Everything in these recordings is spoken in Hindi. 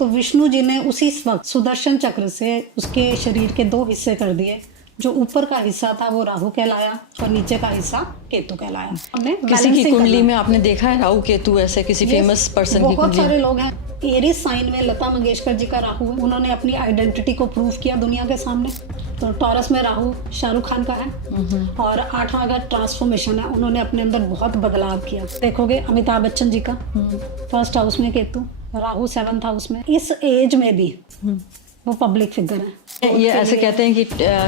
तो विष्णु जी ने उसी वक्त सुदर्शन चक्र से उसके शरीर के दो हिस्से कर दिए। जो ऊपर का हिस्सा था वो राहु कहलाया और नीचे का हिस्सा केतु कहलाया। हमने किसी की कुंडली में आपने देखा है राहु केतु, ऐसे किसी फेमस पर्सन की बहुत कुंडली? सारे लोग हैं। एरीज साइन में लता मंगेशकर जी का राहु है, उन्होंने अपनी आइडेंटिटी को प्रूव किया दुनिया के सामने। तो टॉरस में राहु शाहरुख खान का है और 8वां का ट्रांसफॉर्मेशन है, उन्होंने अपने अंदर बहुत बदलाव किया। देखोगे अमिताभ बच्चन जी का फर्स्ट हाउस में केतु, राहु 7th हाउस में। इस एज में भी वो पब्लिक फिगर है। ये ऐसे कहते हैं कि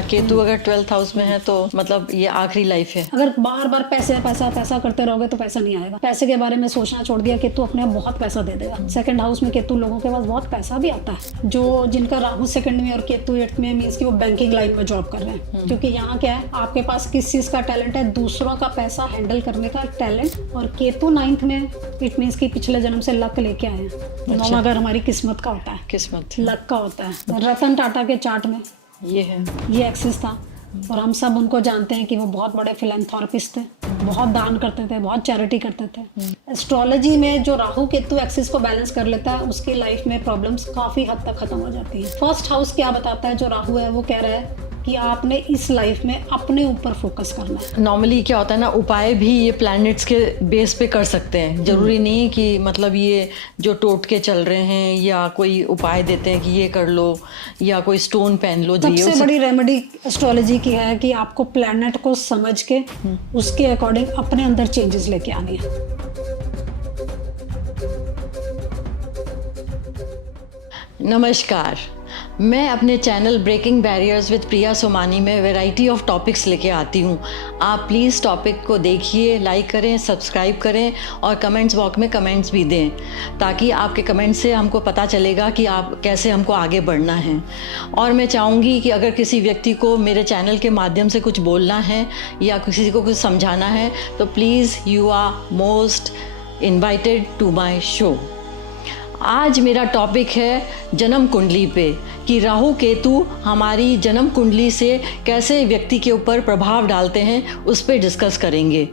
केतु अगर 12th हाउस में है तो मतलब ये आखिरी लाइफ है। अगर बार बार पैसे पैसा पैसा करते रहोगे तो पैसा नहीं आएगा। पैसे के बारे में सोचना छोड़ दिया, केतु अपने आप बहुत पैसा दे देगा। 2nd हाउस में केतु लोगों के पास बहुत पैसा भी आता है। जो जिनका राहु 2nd में और केतु 8th में, मीन्स कि वो बैंकिंग लाइन में जॉब कर रहे हैं। क्योंकि यहाँ क्या है, आपके पास किस चीज का टैलेंट है, दूसरों का पैसा हैंडल करने का टैलेंट। और केतु 9th में, इट मीन्स कि पिछले जन्म से लक लेके आए हैं। 9वां घर हमारी किस्मत का होता है, किस्मत लक का होता है। रतन टाटा के चार्ट में ये है, ये एक्सिस था। और हम सब उनको जानते हैं कि वो बहुत बड़े फिलैंथ्रोपिस्ट थे, बहुत दान करते थे, बहुत चैरिटी करते थे। एस्ट्रोलॉजी में जो राहु केतु एक्सिस को बैलेंस कर लेता है, उसकी लाइफ में प्रॉब्लम्स काफी हद तक खत्म हो जाती है। फर्स्ट हाउस क्या बताता है, जो राहु है वो कह रहा है कि आपने इस लाइफ में अपने ऊपर फोकस करना है। नॉर्मली क्या होता है ना, उपाय भी ये प्लैनेट्स के बेस पे कर सकते हैं। जरूरी नहीं कि मतलब ये जो टोटके चल रहे हैं या कोई उपाय देते हैं कि ये कर लो या कोई स्टोन पहन लो। सबसे बड़ी रेमेडी एस्ट्रोलॉजी की है कि आपको प्लैनेट को समझ के उसके अकॉर्डिंग अपने अंदर चेंजेस लेके आनी है। नमस्कार, मैं अपने चैनल ब्रेकिंग बैरियर्स विद प्रिया सोमानी में वैरायटी ऑफ टॉपिक्स लेके आती हूँ। आप प्लीज़ टॉपिक को देखिए, लाइक करें, सब्सक्राइब करें और कमेंट्स बॉक्स में कमेंट्स भी दें, ताकि आपके कमेंट्स से हमको पता चलेगा कि आप कैसे हमको आगे बढ़ना है। और मैं चाहूँगी कि अगर किसी व्यक्ति को मेरे चैनल के माध्यम से कुछ बोलना है या किसी को कुछ समझाना है तो please you are most invited to my show. आज मेरा टॉपिक है जन्म कुंडली पे, कि राहु केतु हमारी जन्म कुंडली से कैसे व्यक्ति के ऊपर प्रभाव डालते हैं, उस पे डिस्कस करेंगे।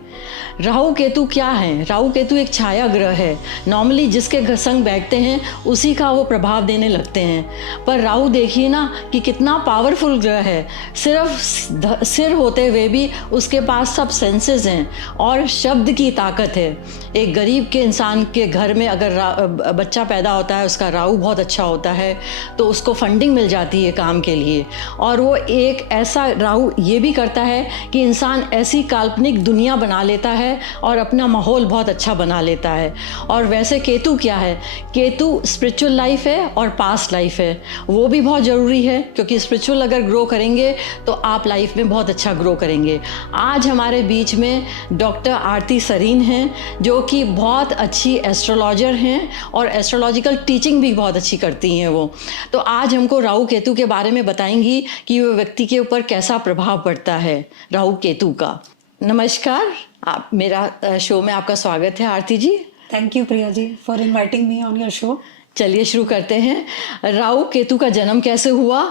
राहु केतु क्या है? राहु केतु एक छाया ग्रह है। नॉर्मली जिसके संग बैठते हैं उसी का वो प्रभाव देने लगते हैं। पर राहु देखिए ना कि कितना पावरफुल ग्रह है। सिर्फ सिर होते हुए भी उसके पास सब सेंसेस हैं और शब्द की ताकत है। एक गरीब के इंसान के घर में अगर बच्चा पैदा होता है, उसका राहु बहुत अच्छा होता है तो उसको फंडिंग मिल जाती है काम के लिए। और वो एक ऐसा राहु ये भी करता है कि इंसान ऐसी काल्पनिक दुनिया बना लेता है और अपना माहौल बहुत अच्छा बना लेता है। और वैसे केतु क्या है? केतु स्पिरिचुअल लाइफ है और पास्ट लाइफ है, वो भी बहुत ज़रूरी है, क्योंकि स्पिरिचुअल अगर ग्रो करेंगे तो आप लाइफ में बहुत अच्छा ग्रो करेंगे। आज हमारे बीच में डॉक्टर आरती सरीन हैं, जो कि बहुत अच्छी एस्ट्रोलॉजर हैं और एस्ट्रोलॉजिकल टीचिंग भी बहुत अच्छी करती हैं वो। तो आज हमको राहु केतु के बारे में बताएंगी कि वो व्यक्ति के ऊपर कैसा प्रभाव पड़ता है राहु केतु का। नमस्कार, आप मेरा शो में आपका स्वागत है Aarti ji. Thank you Priya ji for inviting me on your show. चलिए शुरू करते हैं। राहु केतु का जन्म कैसे हुआ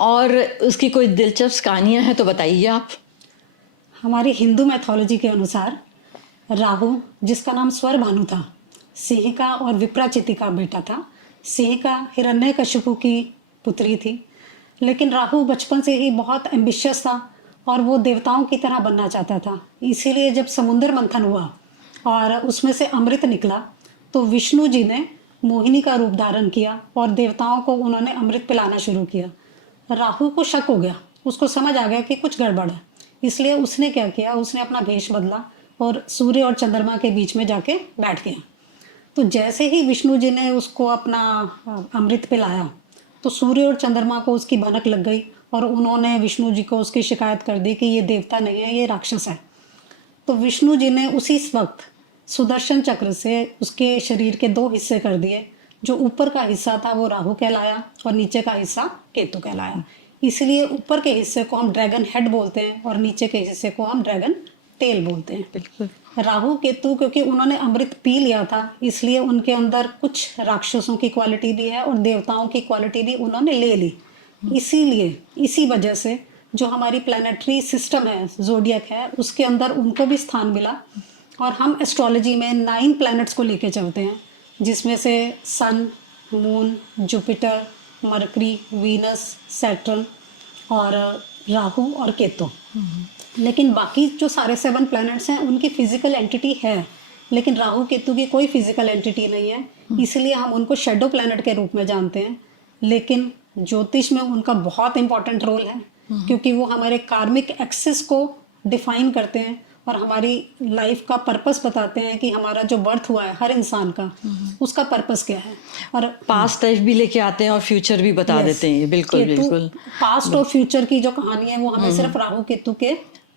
और उसकी कोई दिलचस्प कहानियाँ हैं तो बताइए आप। हमारी हिंदू मैथोलॉजी के अनुसार राहु, जिसका नाम स्वरभानु था, सिंहिका और विप्राचिति का बेटा था। सिंहिका हिरण्यकशिपु की पुत्री थी, लेकिन राहु बचपन से ही बहुत एम्बिशियस था और वो देवताओं की तरह बनना चाहता था। इसीलिए जब समुद्र मंथन हुआ और उसमें से अमृत निकला तो विष्णु जी ने मोहिनी का रूप धारण किया और देवताओं को उन्होंने अमृत पिलाना शुरू किया। राहु को शक हो गया, उसको समझ आ गया कि कुछ गड़बड़ है। इसलिए उसने क्या किया, उसने अपना भेष बदला और सूर्य और चंद्रमा के बीच में जाके बैठ गया। तो जैसे ही विष्णु जी ने उसको अपना अमृत पिलाया तो सूर्य और चंद्रमा को उसकी भनक लग गई और उन्होंने विष्णु जी को उसकी शिकायत कर दी कि ये देवता नहीं है, ये राक्षस है। तो विष्णु जी ने उसी वक्त सुदर्शन चक्र से उसके शरीर के दो हिस्से कर दिए। जो ऊपर का हिस्सा था वो राहु कहलाया और नीचे का हिस्सा केतु कहलाया। इसलिए ऊपर के हिस्से को हम ड्रैगन हेड बोलते हैं और नीचे के हिस्से को हम ड्रैगन टेल बोलते हैं। बिल्कुल। राहु केतु क्योंकि उन्होंने अमृत पी लिया था, इसलिए उनके अंदर कुछ राक्षसों की क्वालिटी भी है और देवताओं की क्वालिटी भी उन्होंने ले ली। इसीलिए इसी वजह से जो हमारी प्लानिटरी सिस्टम है, ज़ोडियक है, उसके अंदर उनको भी स्थान मिला। और हम एस्ट्रोलॉजी में 9 प्लैनेट्स को लेके चलते हैं, जिसमें से sun, moon, Jupiter, Mercury, Venus, Saturn और राहु और केतु। लेकिन बाकी जो सारे 7 प्लैनेट्स हैं उनकी फिजिकल एंटिटी है, लेकिन राहु केतु की कोई फिजिकल एंटिटी नहीं है, इसलिए हम उनको शेडो प्लैनेट के रूप में जानते हैं। लेकिन ज्योतिष में उनका बहुत इंपॉर्टेंट रोल है, क्योंकि वो हमारे कार्मिक एक्सिस को डिफाइन करते हैं और हमारी लाइफ का पर्पस बताते हैं कि हमारा जो बर्थ हुआ है हर इंसान का, उसका पर्पस क्या है। और पास्ट लाइफ भी लेके आते हैं और फ्यूचर भी बता देते हैं। बिल्कुल बिल्कुल। पास्ट और फ्यूचर की जो कहानी है वो हमें सिर्फ राहु केतु के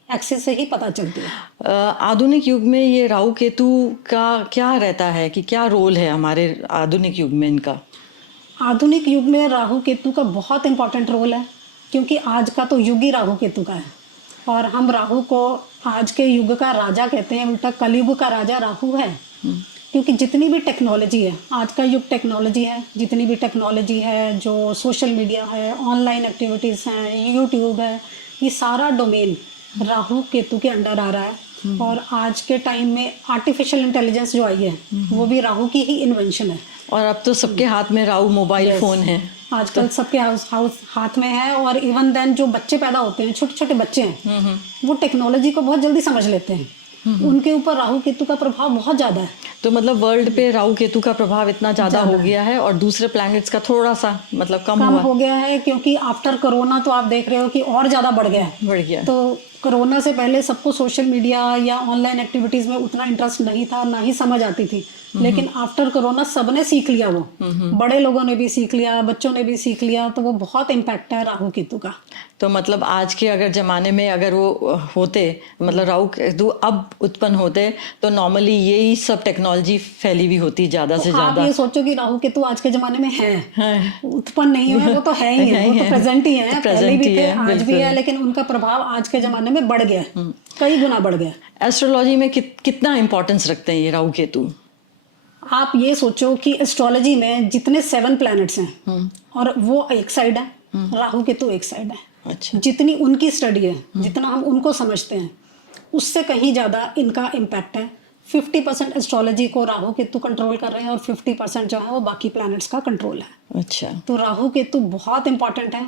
एक्सिस से ही पता चलती है। आधुनिक युग में ये राहु केतु का क्या रहता है, कि क्या रोल है हमारे आधुनिक युग में इनका? आधुनिक युग में राहु केतु का बहुत इंपॉर्टेंट रोल है, क्योंकि आज का तो युग ही राहु केतु का है और हम राहु को आज के युग का राजा कहते हैं। उल्टा कलयुग का राजा राहु है, क्योंकि जितनी भी टेक्नोलॉजी है, आज का युग टेक्नोलॉजी है, जितनी भी टेक्नोलॉजी है, जो सोशल मीडिया है, ऑनलाइन एक्टिविटीज़ हैं, यूट्यूब है, ये सारा डोमेन राहु केतु के अंडर आ रहा है। और आज के टाइम में आर्टिफिशियल इंटेलिजेंस जो आई है वो भी राहु की ही इन्वेंशन है। और अब तो सबके हाथ में राहु मोबाइल फोन है। आजकल सबके हाथ में है। और इवन देन जो बच्चे पैदा होते हैं, छोटे छोटे बच्चे हैं, वो टेक्नोलॉजी को बहुत जल्दी समझ लेते हैं। उनके ऊपर राहु केतु का प्रभाव बहुत ज़्यादा है। तो मतलब वर्ल्ड पे राहु केतु का प्रभाव इतना ज़्यादा हो गया है और दूसरे प्लैनेट्स का थोड़ा सा मतलब कम हो गया है, क्योंकि आफ्टर कोरोना तो आप देख रहे हो कि और ज़्यादा बढ़ गया है। बढ़ गया। तो कोरोना से पहले सबको सोशल मीडिया या ऑनलाइन एक्टिविटीज़ में उतना इंटरेस्ट नहीं था, ना ही समझ आती थी। लेकिन आफ्टर कोरोना सबने सीख लिया, वो बड़े लोगों ने भी सीख लिया, बच्चों ने भी सीख लिया। तो वो बहुत इम्पैक्ट है राहु केतु का। तो मतलब आज के अगर ज़माने में अगर वो होते, मतलब राहु केतु अब उत्पन्न होते, तो नॉर्मली यही सब टेक्नोलॉजी फैली हुई होती ज़्यादा से ज़्यादा। आप ये सोचो कि राहु केतु आज के ज़माने में है, उत्पन्न नहीं हुए, वो तो है ही है, वो तो प्रेजेंट ही है, पहले भी थे, आज भी है, लेकिन उनका प्रभाव आज के ज़माने में बढ़ गया, कई गुना बढ़ गया। एस्ट्रोलॉजी में कितना इम्पोर्टेंस रखते हैं ये राहु केतु? आप ये सोचो कि एस्ट्रोलॉजी में जितने 7 प्लैनेट्स हैं और वो एक साइड है, राहु केतु एक साइड है। अच्छा। जितनी उनकी स्टडी है, जितना हम उनको समझते हैं, उससे कहीं ज़्यादा इनका इम्पैक्ट है। 50% एस्ट्रोलॉजी को राहु केतु कंट्रोल कर रहे हैं और 50% जो है वो बाकी प्लैनेट्स का कंट्रोल है। अच्छा। तो राहु केतु बहुत इंपॉर्टेंट है,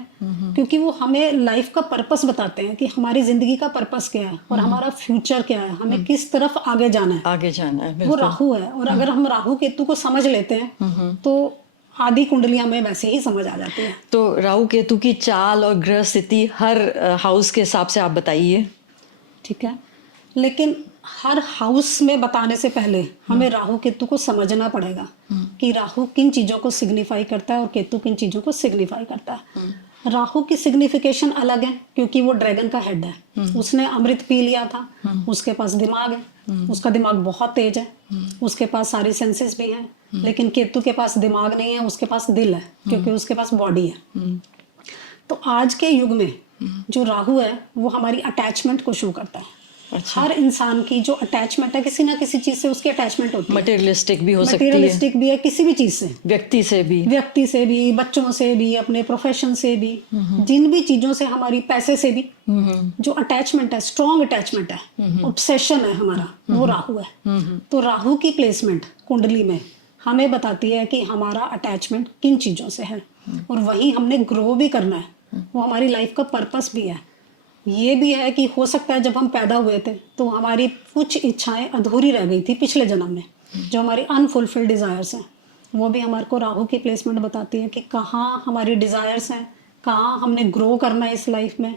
क्योंकि वो हमें लाइफ का पर्पस बताते हैं कि हमारी जिंदगी का पर्पस क्या है और हमारा फ्यूचर क्या है, हमें किस तरफ आगे जाना है। आगे जाना है, वो राहु है। और अगर हम राहु केतु को समझ लेते हैं तो आधी कुंडलियां में वैसे ही समझ आ जाती है। तो राहु केतु की चाल और ग्रह स्थिति हर हाउस के हिसाब से आप बताइए। ठीक है, लेकिन हर हाउस में बताने से पहले हमें राहु केतु को समझना पड़ेगा कि राहु किन चीज़ों को सिग्निफाई करता है और केतु किन चीज़ों को सिग्निफाई करता है। राहु की सिग्निफिकेशन अलग है, क्योंकि वो ड्रैगन का हेड है। उसने अमृत पी लिया था, उसके पास दिमाग है, उसका दिमाग बहुत तेज है, उसके पास सारी सेंसेस भी हैं। लेकिन केतु के पास दिमाग नहीं है, उसके पास दिल है, क्योंकि उसके पास बॉडी है। तो आज के युग में जो राहु है वो हमारी अटैचमेंट को शो करता है। अच्छा। हर इंसान की जो अटैचमेंट है, किसी ना किसी चीज से उसकी अटैचमेंट होती है। मटेरियलिस्टिक भी हो सकती है, मटेरियलिस्टिक भी है, किसी भी चीज से, व्यक्ति से भी, बच्चों से भी, अपने प्रोफेशन से भी, जिन भी चीजों से, हमारी पैसे से भी जो अटैचमेंट है, स्ट्रॉन्ग अटैचमेंट है, ऑब्सेशन है हमारा, वो राहु है। तो राहु की प्लेसमेंट कुंडली में हमें बताती है कि हमारा अटैचमेंट किन चीजों से है, और वही हमने ग्रो भी करना है। वो हमारी लाइफ का पर्पस भी है। ये भी है कि हो सकता है जब हम पैदा हुए थे तो हमारी कुछ इच्छाएं अधूरी रह गई थी पिछले जन्म में, जो हमारी अनफुलफिल्ड डिज़ायर्स हैं, वो भी हमारे को राहु की प्लेसमेंट बताती है कि कहाँ हमारी डिज़ायर्स हैं, कहाँ हमने ग्रो करना है इस लाइफ में।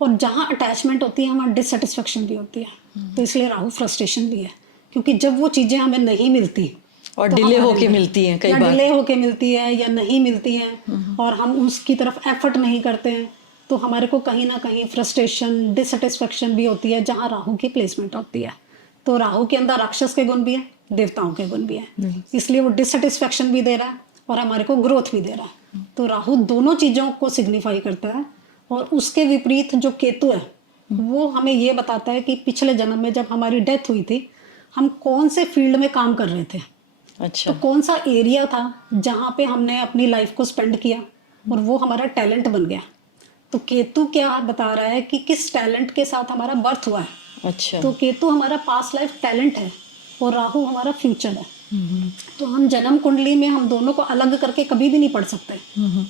और जहाँ अटैचमेंट होती है वहाँ डिससेटिस्फेक्शन भी होती है। तो इसलिए राहु फ्रस्ट्रेशन भी है, क्योंकि जब वो चीज़ें हमें नहीं मिलती और डिले होके मिलती हैं, कई बार डिले होके मिलती है या नहीं मिलती हैं, और हम उसकी तरफ एफर्ट नहीं करते हैं, तो हमारे को कहीं ना कहीं फ्रस्ट्रेशन, डिससेटिस्फेक्शन भी होती है, जहाँ राहु की प्लेसमेंट होती है। तो राहु के अंदर राक्षस के गुण भी है, देवताओं के गुण भी है, इसलिए वो डिससेटिस्फेक्शन भी दे रहा है और हमारे को ग्रोथ भी दे रहा है। तो राहु दोनों चीज़ों को सिग्निफाई करता है। और उसके विपरीत जो केतु है वो हमें ये बताता है कि पिछले जन्म में जब हमारी डेथ हुई थी, हम कौन से फील्ड में काम कर रहे थे। अच्छा। तो कौन सा एरिया था जहाँ पे हमने अपनी लाइफ को स्पेंड किया और वो हमारा टैलेंट बन गया। तो केतु क्या बता रहा है कि किस टैलेंट के साथ हमारा बर्थ हुआ है। अच्छा। तो केतु हमारा पास्ट लाइफ टैलेंट है और राहु हमारा फ्यूचर है। तो हम जन्म कुंडली में हम दोनों को अलग करके कभी भी नहीं पढ़ सकते,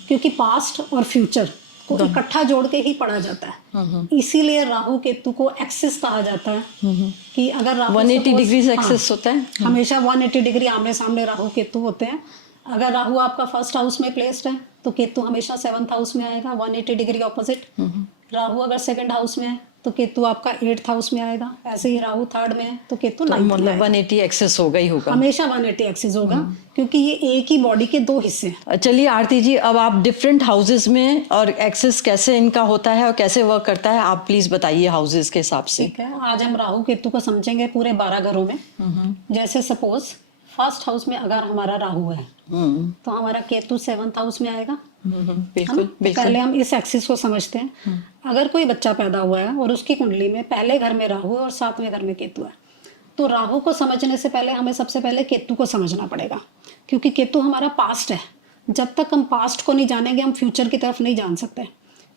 क्योंकि पास्ट और फ्यूचर को इकट्ठा जोड़ के ही पढ़ा जाता है। इसीलिए राहु केतु को एक्सिस कहा जाता है कि अगर राहु 180 डिग्री से हाँ, एक्सेस होता है। हमेशा 180 डिग्री आमने सामने राहु केतु होते हैं। अगर राहु आपका फर्स्ट हाउस में प्लेस्ड है तो केतु हमेशा 7th हाउस में आएगा, 180 डिग्री ऑपोजिट। राहु अगर 2nd हाउस में है तो केतु आपका 8th हाउस में आएगा। ऐसे ही राहु 3rd में है तो केतु 9th में मतलब आएगा। 180 एक्सेस होगा ही होगा। हमेशा 180 एक्सिस होगा, क्योंकि ये एक ही बॉडी के 2 हिस्से हैं। चलिए आरती जी, अब आप डिफरेंट हाउसेस में और एक्सेस कैसे इनका होता है और कैसे वर्क करता है, आप प्लीज बताइए हाउसेस के हिसाब से। ठीक है, आज हम राहु केतु को समझेंगे पूरे 12 घरों में। जैसे सपोज फर्स्ट हाउस में अगर हमारा राहु है तो हमारा केतु 7th हाउस में आएगा। बिल्कुल तो बिल्कुल। पहले हम इस एक्सिस को समझते हैं। अगर कोई बच्चा पैदा हुआ है और उसकी कुंडली में पहले घर में राहु है और 7वें घर में केतु है, तो राहु को समझने से पहले हमें सबसे पहले केतु को समझना पड़ेगा, क्योंकि केतु हमारा पास्ट है। जब तक हम पास्ट को नहीं जानेंगे हम फ्यूचर की तरफ नहीं जान सकते,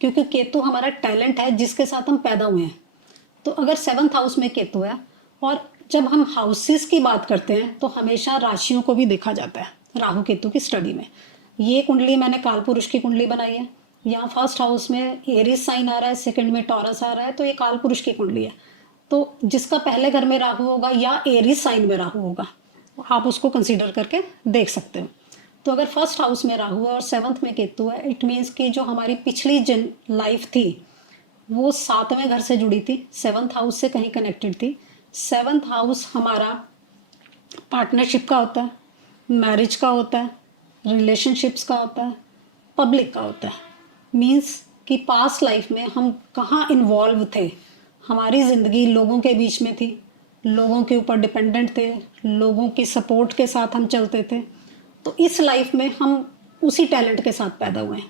क्योंकि केतु हमारा टैलेंट है जिसके साथ हम पैदा हुए हैं। तो अगर 7th हाउस में केतु है, और जब हम हाउसेस की बात करते हैं तो हमेशा राशियों को भी देखा जाता है राहु केतु की स्टडी में। ये कुंडली मैंने काल पुरुष की कुंडली बनाई है। यहाँ फर्स्ट हाउस में एरीज साइन आ रहा है, 2nd में टॉरस आ रहा है, तो ये काल पुरुष की कुंडली है। तो जिसका पहले घर में राहु होगा या एरीज साइन में राहु होगा, आप उसको कंसीडर करके देख सकते हो। तो अगर फर्स्ट हाउस में राहु है और 7th में केतु है, इट मीन्स कि जो हमारी पिछली लाइफ थी वो 7वें घर से जुड़ी थी, 7th हाउस से कहीं कनेक्टेड थी। 7th हाउस हमारा पार्टनरशिप का होता है, मैरिज का होता है, रिलेशनशिप्स का होता है, पब्लिक का होता है। मीन्स कि पास्ट लाइफ में हम कहाँ इन्वॉल्व थे, हमारी ज़िंदगी लोगों के बीच में थी, लोगों के ऊपर डिपेंडेंट थे, लोगों की सपोर्ट के साथ हम चलते थे। तो इस लाइफ में हम उसी टैलेंट के साथ पैदा हुए हैं।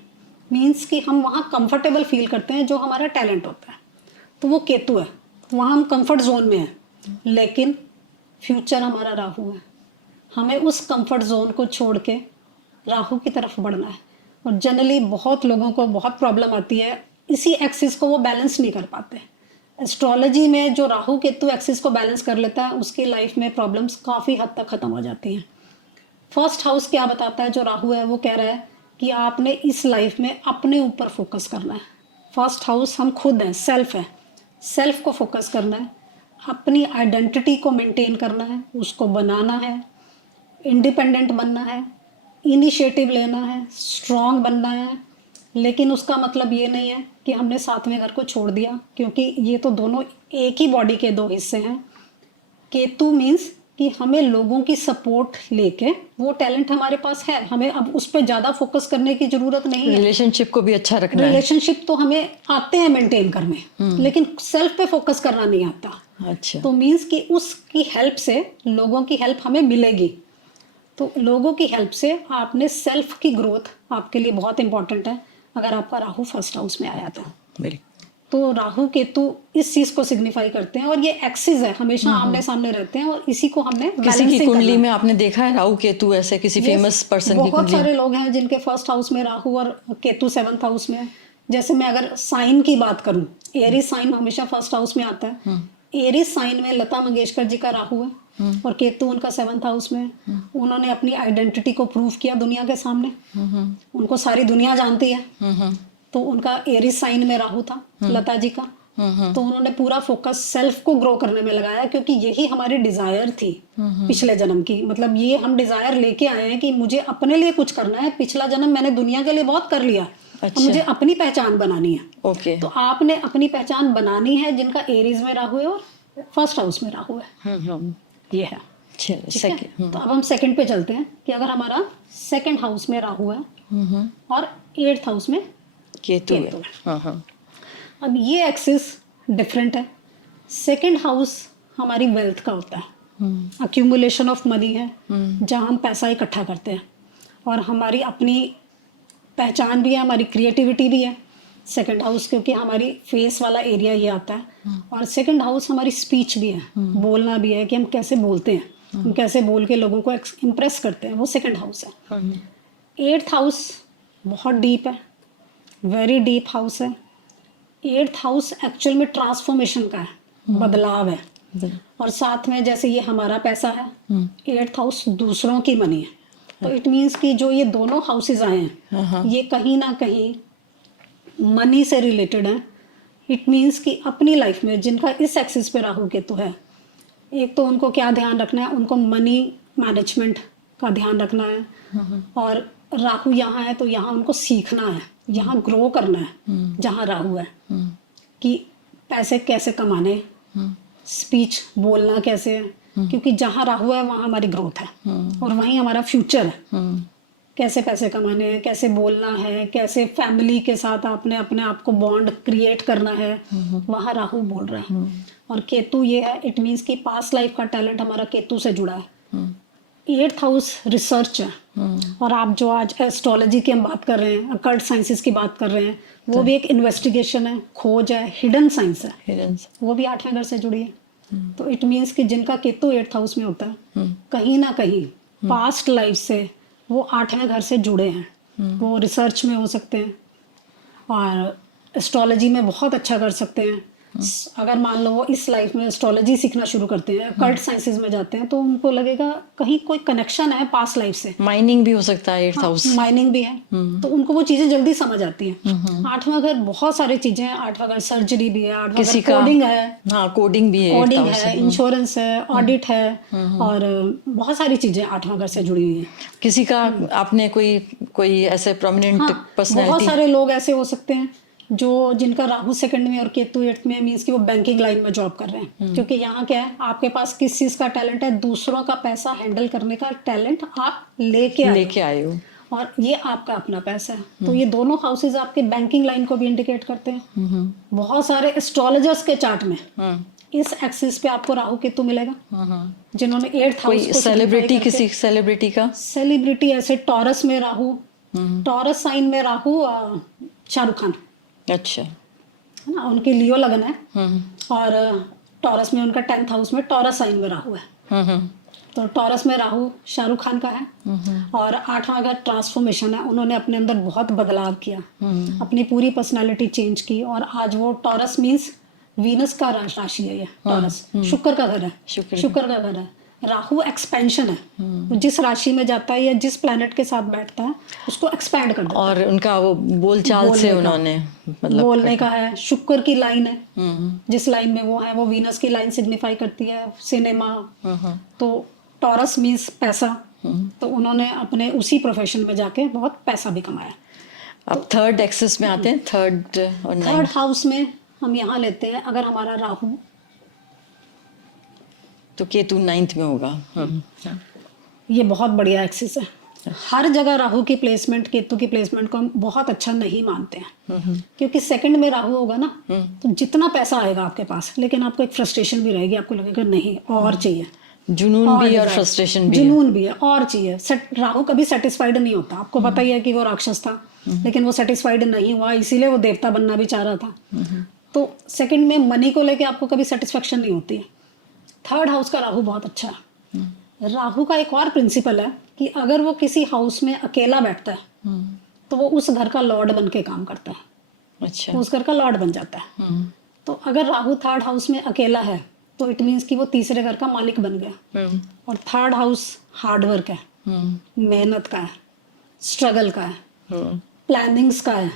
मीन्स कि हम वहाँ कंफर्टेबल फील करते हैं, जो हमारा टैलेंट होता है। तो वो केतु है, तो वहाँ हम कंफर्ट जोन में हैं। लेकिन फ्यूचर हमारा राहु है, हमें उस कंफर्ट जोन को छोड़ के राहु की तरफ बढ़ना है। और जनरली बहुत लोगों को बहुत प्रॉब्लम आती है, इसी एक्सिस को वो बैलेंस नहीं कर पाते। एस्ट्रोलॉजी में जो राहु केतु एक्सिस को बैलेंस कर लेता है उसकी लाइफ में प्रॉब्लम्स काफ़ी हद तक ख़त्म हो जाती हैं। फर्स्ट हाउस क्या बताता है, जो राहु है वो कह रहा है कि आपने इस लाइफ में अपने ऊपर फोकस करना है। फर्स्ट हाउस हम खुद हैं, सेल्फ है, सेल्फ को फोकस करना है, अपनी आइडेंटिटी को मेंटेन करना है, उसको बनाना है, इंडिपेंडेंट बनना है, इनिशिएटिव लेना है, स्ट्रॉन्ग बनना है। लेकिन उसका मतलब ये नहीं है कि हमने 7वें घर को छोड़ दिया, क्योंकि ये तो दोनों एक ही बॉडी के 2 हिस्से हैं। केतु मीन्स कि हमें लोगों की सपोर्ट लेके, वो टैलेंट हमारे पास है, हमें अब उस पर ज़्यादा फोकस करने की ज़रूरत नहीं है। रिलेशनशिप को भी अच्छा रखना है। रिलेशनशिप तो हमें आते हैं मेंटेन करने, लेकिन सेल्फ पे फोकस करना नहीं आता। अच्छा। तो मीन्स कि उसकी हेल्प से, लोगों की हेल्प हमें मिलेगी। तो लोगों की हेल्प से आपने सेल्फ की ग्रोथ आपके लिए बहुत इंपॉर्टेंट है, अगर आपका राहु फर्स्ट हाउस में आया तो राहु केतु इस चीज को सिग्निफाई करते हैं। और ये एक्सिस है, हमेशा आमने सामने रहते हैं, और इसी को हमने किसी की कुंडली में आपने देखा है राहु केतु ऐसे किसी फेमस पर्सन की कुंडली? बहुत सारे लोग हैं जिनके फर्स्ट हाउस में राहु और केतु 7th हाउस में। जैसे मैं अगर साइन की बात करूं, एरीज साइन हमेशा फर्स्ट हाउस में आता है। एरीज साइन में लता मंगेशकर जी का राहु है और केतु उनका 7th हाउस में है। उन्होंने अपनी आइडेंटिटी को प्रूव किया दुनिया के सामने, उनको सारी दुनिया जानती है। तो उनका एरीज साइन में राहु था, लता जी का। तो उन्होंने पूरा फोकस सेल्फ को ग्रो करने में लगाया, क्योंकि यही हमारी डिजायर थी पिछले जन्म की। मतलब ये हम डिजायर लेके आए हैं कि मुझे अपने लिए कुछ करना है। पिछला जन्म मैंने दुनिया के लिए बहुत कर लिया, अच्छा। मुझे अपनी पहचान बनानी है। ओके। तो आपने अपनी पहचान बनानी है, जिनका एरीज में राहु है और फर्स्ट हाउस में राहु है, ये है। सेकंड। तो अब हम सेकंड पे चलते हैं कि अगर हमारा 2nd हाउस में राहु है और 8th हाउस में केतु है। केतु है। अब ये एक्सिस डिफरेंट है। 2nd हाउस हमारी वेल्थ का होता है, अक्यूमुलेशन ऑफ मनी है, जहाँ हम पैसा इकट्ठा करते हैं, और हमारी अपनी पहचान भी है, हमारी क्रिएटिविटी भी है। 2nd हाउस क्योंकि हमारी फेस वाला एरिया ये आता है, और 2nd हाउस हमारी स्पीच भी है, बोलना भी है, कि हम कैसे बोलते हैं, हम कैसे बोल के लोगों को इम्प्रेस करते हैं, वो 2nd हाउस है। 8th हाउस बहुत डीप है, वेरी डीप हाउस है। 8th हाउस एक्चुअल में ट्रांसफॉर्मेशन का है, बदलाव है। और साथ में जैसे ये हमारा पैसा है, 8th हाउस दूसरों की मनी है, तो इट मीन्स कि जो ये दोनों हाउसेज आए हैं ये कहीं ना कहीं मनी से रिलेटेड हैं। इट मीन्स कि अपनी लाइफ में जिनका इस एक्सिस पे राहु केतु है, एक तो उनको क्या ध्यान रखना है, उनको मनी मैनेजमेंट का ध्यान रखना है। और राहु यहाँ है तो यहाँ उनको सीखना है, यहाँ ग्रो करना है जहाँ राहु है, कि पैसे कैसे कमाने, स्पीच बोलना कैसे है, क्योंकि जहाँ राहु है वहाँ हमारी ग्रोथ है और वहीं हमारा फ्यूचर है। कैसे पैसे कमाने हैं, कैसे बोलना है, कैसे फैमिली के साथ आपने अपने आप को बॉन्ड क्रिएट करना है, वहाँ राहु बोल रहा है। और केतु ये है, इट मीन्स कि पास्ट लाइफ का टैलेंट हमारा केतु से जुड़ा है। 8th हाउस रिसर्च है, और आप जो आज एस्ट्रोलॉजी की हम बात कर रहे हैं, अकल्ट साइंसेस की बात कर रहे हैं, वो भी एक इन्वेस्टिगेशन है, खोज है, हिडन साइंस है, वो भी 8वें घर से जुड़ी है। तो इट मीन्स कि जिनका केतु 8th हाउस में होता है, कहीं ना कहीं पास्ट लाइफ से वो 8वें घर से जुड़े हैं। वो रिसर्च में हो सकते हैं और एस्ट्रोलॉजी में बहुत अच्छा कर सकते हैं। अगर मान लो वो इस लाइफ में एस्ट्रोलॉजी सीखना शुरू करते हैं, कल्ट साइंसेस में जाते हैं, तो उनको लगेगा कहीं कोई कनेक्शन है पास्ट लाइफ से। माइनिंग भी हो सकता है 8th हाउस। माइनिंग भी है, तो उनको वो चीजें जल्दी समझ आती हैं। 8वां घर बहुत सारी चीजें हैं, 8वां घर सर्जरी भी है, 8वां घर कोडिंग है, हाँ कोडिंग भी है, कोडिंग है, इंश्योरेंस है, ऑडिट है, और बहुत सारी चीजें 8वां घर से जुड़ी हुई हैं। किसी का आपने कोई ऐसे प्रोमिनेंट पर्सनालिटी, बहुत सारे लोग ऐसे हो सकते हैं जो जिनका राहु 2nd में और केतु 8th में, मीन्स कि वो बैंकिंग लाइन में जॉब कर रहे हैं। क्योंकि यहाँ क्या है, आपके पास किस चीज़ का टैलेंट है, दूसरों का पैसा हैंडल करने का टैलेंट आप लेके आए हो, और ये आपका अपना पैसा है। तो ये दोनों हाउसेज आपके बैंकिंग लाइन को भी इंडिकेट करते हैं। बहुत सारे एस्ट्रोलॉजर्स के चार्ट में इस एक्सिस पे आपको राहु केतु मिलेगा, जिन्होंने 8th हाउस को सेलिब्रिटी, किसी सेलिब्रिटी का, सेलिब्रिटी ऐसे टॉरस में राहु, टॉरस साइन में राहु, शाहरुख खान, अच्छा है ना, उनकी लियो लगन है, और टॉरस में उनका 10th हाउस में टॉरस साइन में राहु है। तो टॉरस में राहु शाहरुख खान का है, और 8वां घर ट्रांसफॉर्मेशन है। उन्होंने अपने अंदर बहुत बदलाव किया, अपनी पूरी पर्सनालिटी चेंज की, और आज वो टॉरस मीन्स वीनस का राशि है, ये टॉरस शुक्र का घर है, शुक्र का घर है। राहु एक्सपेंशन है, वो जिस राशि में जाता है या जिस प्लैनेट के साथ बैठता है उसको एक्सपैंड कर देता है। और उनका वो बोलचाल से उन्होंने मतलब बोलने का है, शुक्र की लाइन है, जिस लाइन में वो है, वो वीनस की लाइन सिग्निफाई करती है, सिनेमा। तो टॉरस मीन्स पैसा, तो उन्होंने अपने उसी प्रोफेशन में जाके बहुत पैसा भी कमाया। अब 3rd एक्सिस में आते हैं, 3rd और 3rd हाउस में हम यहाँ लेते हैं, अगर हमारा राहु, तो केतु 9th में होगा। ये बहुत बढ़िया एक्सिस है। हर जगह राहु की प्लेसमेंट, केतु की प्लेसमेंट को हम बहुत अच्छा नहीं मानते हैं, क्योंकि 2nd में राहु होगा ना, तो जितना पैसा आएगा आपके पास, लेकिन आपको एक फ्रस्ट्रेशन भी रहेगी, आपको लगेगा नहीं और चाहिए, जुनून भी और फ्रस्ट्रेशन भी, जुनून भी है और चाहिए। राहु कभी सेटिस्फाइड नहीं होता, आपको पता ही है कि वो राक्षस था, लेकिन वो सेटिस्फाइड नहीं हुआ, इसीलिए वो देवता बनना भी चाह रहा था। तो 2nd में मनी को लेके आपको कभी सेटिस्फेक्शन नहीं होती है। 3rd हाउस का राहु बहुत अच्छा है। राहु का एक और प्रिंसिपल है कि अगर वो किसी हाउस में अकेला बैठता है तो वो उस घर का लॉर्ड बन के काम करता है, अच्छा, उस घर का लॉर्ड बन जाता है। तो अगर राहु 3rd हाउस में अकेला है तो इट मीन्स कि वो तीसरे घर का मालिक बन गया। और 3rd हाउस हार्डवर्क है, मेहनत का है, स्ट्रगल का है, प्लानिंग्स का है।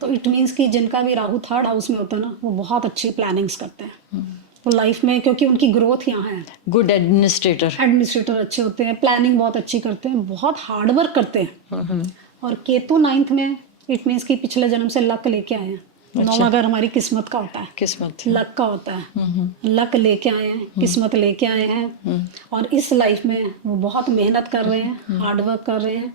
तो इट मीन्स कि जिनका भी राहु 3rd हाउस में होता है ना, वो बहुत अच्छी प्लानिंग्स करते हैं तो लाइफ में, क्योंकि उनकी ग्रोथ यहाँ है। गुड एडमिनिस्ट्रेटर अच्छे होते हैं, प्लानिंग बहुत अच्छी करते हैं, बहुत हार्ड वर्क करते हैं। और केतु 9th में, इट मीन्स कि पिछले जन्म से लक लेके आए हैं। 9वां घर हमारी किस्मत का होता है, किस्मत लक का होता है, लक लेके आए हैं, किस्मत लेके आए हैं, और इस लाइफ में वो बहुत मेहनत कर रहे हैं, हार्ड वर्क कर रहे हैं,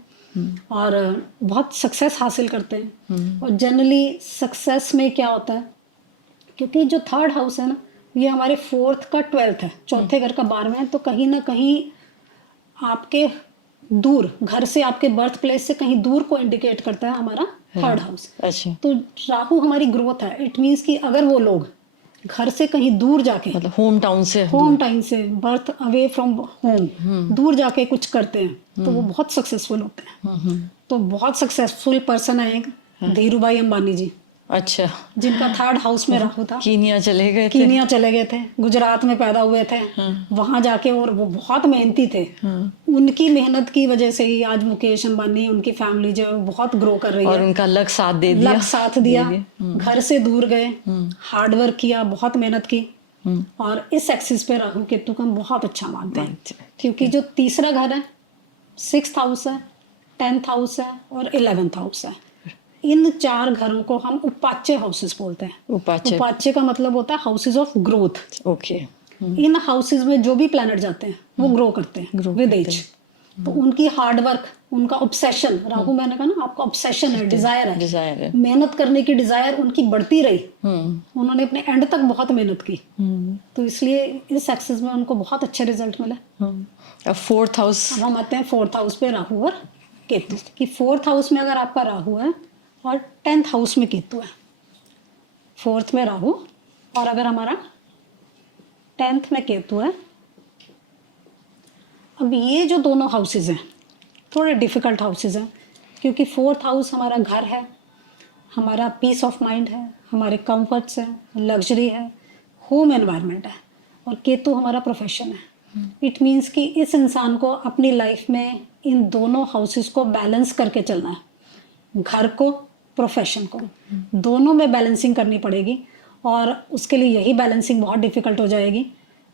और बहुत सक्सेस हासिल करते हैं। और जनरली सक्सेस में क्या होता है, क्योंकि जो 3rd हाउस है ना, ये हमारे 4th का 12th है, चौथे घर का 12वां है, तो कहीं ना कहीं आपके दूर घर से, आपके बर्थ प्लेस से कहीं दूर को इंडिकेट करता है हमारा 3rd हाउस। अच्छा, तो राहु हमारी ग्रोथ है। इट मीन्स कि अगर वो लोग घर से कहीं दूर जाके, मतलब होम टाउन से बर्थ अवे फ्रॉम होम, दूर जाके कुछ करते हैं तो वो बहुत सक्सेसफुल होते हैं। तो बहुत सक्सेसफुल पर्सन है एक धीरू भाई अंबानी जी, अच्छा, जिनका थर्ड हाउस में राहु था। कीनिया चले गए थे। कीनिया चले गए थे, गुजरात में पैदा हुए थे। हाँ। वहां जाके, और वो बहुत मेहनती थे। हाँ। उनकी मेहनत की वजह से ही आज मुकेश अंबानी, उनकी फैमिली जो है वो बहुत ग्रो कर रही और है। उनका लक साथ दे दिया। लक साथ दिया, घर से दूर गए, हार्ड वर्क किया, बहुत मेहनत की। और इस एक्सिस पे राहु केतु को हम बहुत अच्छा मानते हैं, क्योंकि जो तीसरा घर है, 6th हाउस है, 10th हाउस है और 11th हाउस है। इन 4 घरों को हम उपाच्य हाउसेस बोलते हैं। उपाच्य। उपाच्य का मतलब होता है houses of growth. Okay. In houses में जो भी प्लैनेट जाते हैं वो ग्रो करते हैं विद एज। तो उनकी हार्ड वर्क, उनका ऑब्सेशन, राहु मैंने कहा ना आपका ऑब्सेशन है, डिजायर है, डिजायर है। मेहनत करने की डिजायर उनकी बढ़ती रही। उन्होंने अपने एंड तक बहुत मेहनत की, तो इसलिए इस एक्सिस में उनको बहुत अच्छे रिजल्ट मिले। अब 4th हाउस। अब हम आते हैं 4th हाउस पे, राहु और केतु कि 4th हाउस में अगर आपका राहु है और 10th हाउस में केतु है, 4th में राहु और अगर हमारा 10th में केतु है। अब ये जो दोनों हाउसेज हैं थोड़े डिफिकल्ट हाउसेज हैं, क्योंकि 4th हाउस हमारा घर है, हमारा पीस ऑफ माइंड है, हमारे कंफर्ट्स हैं, लग्जरी है, होम एनवायरनमेंट है, और केतु हमारा प्रोफेशन है। इट मीन्स कि इस इंसान को अपनी लाइफ में इन दोनों हाउसेस को बैलेंस करके चलना है, घर को, प्रोफेशन को, दोनों में बैलेंसिंग करनी पड़ेगी। और उसके लिए यही बैलेंसिंग बहुत डिफिकल्ट हो जाएगी,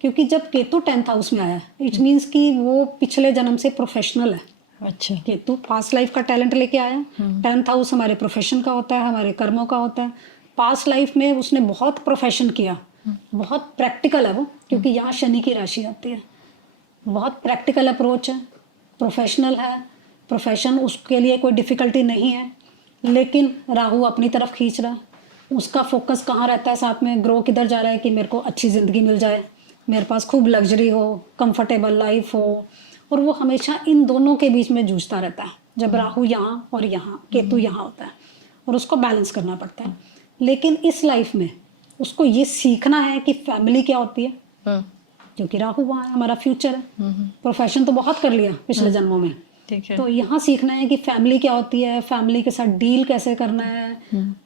क्योंकि जब केतु 10th हाउस में आया है, इट मीन्स कि वो पिछले जन्म से प्रोफेशनल है। अच्छा। केतु पास्ट लाइफ का टैलेंट लेके आया। 10th हाउस हमारे प्रोफेशन का होता है, हमारे कर्मों का होता है। पास्ट लाइफ में उसने बहुत प्रोफेशन किया, बहुत प्रैक्टिकल है वो, क्योंकि यहाँ शनि की राशि आती है। बहुत प्रैक्टिकल अप्रोच है, प्रोफेशनल है, प्रोफेशन उसके लिए कोई डिफ़िकल्टी नहीं है। लेकिन राहु अपनी तरफ खींच रहा है, उसका फोकस कहाँ रहता है, साथ में ग्रो किधर जा रहा है कि मेरे को अच्छी ज़िंदगी मिल जाए, मेरे पास खूब लग्जरी हो, कंफर्टेबल लाइफ हो। और वो हमेशा इन दोनों के बीच में जूझता रहता है, जब राहु यहाँ और यहाँ, केतु यहाँ होता है, और उसको बैलेंस करना पड़ता है। लेकिन इस लाइफ में उसको ये सीखना है कि फैमिली क्या होती है, क्योंकि राहु वहाँ है, हमारा फ्यूचर है। प्रोफेशन तो बहुत कर लिया पिछले जन्मों में, ठीक है। तो यहाँ सीखना है कि फैमिली क्या होती है, फैमिली के साथ डील कैसे करना है,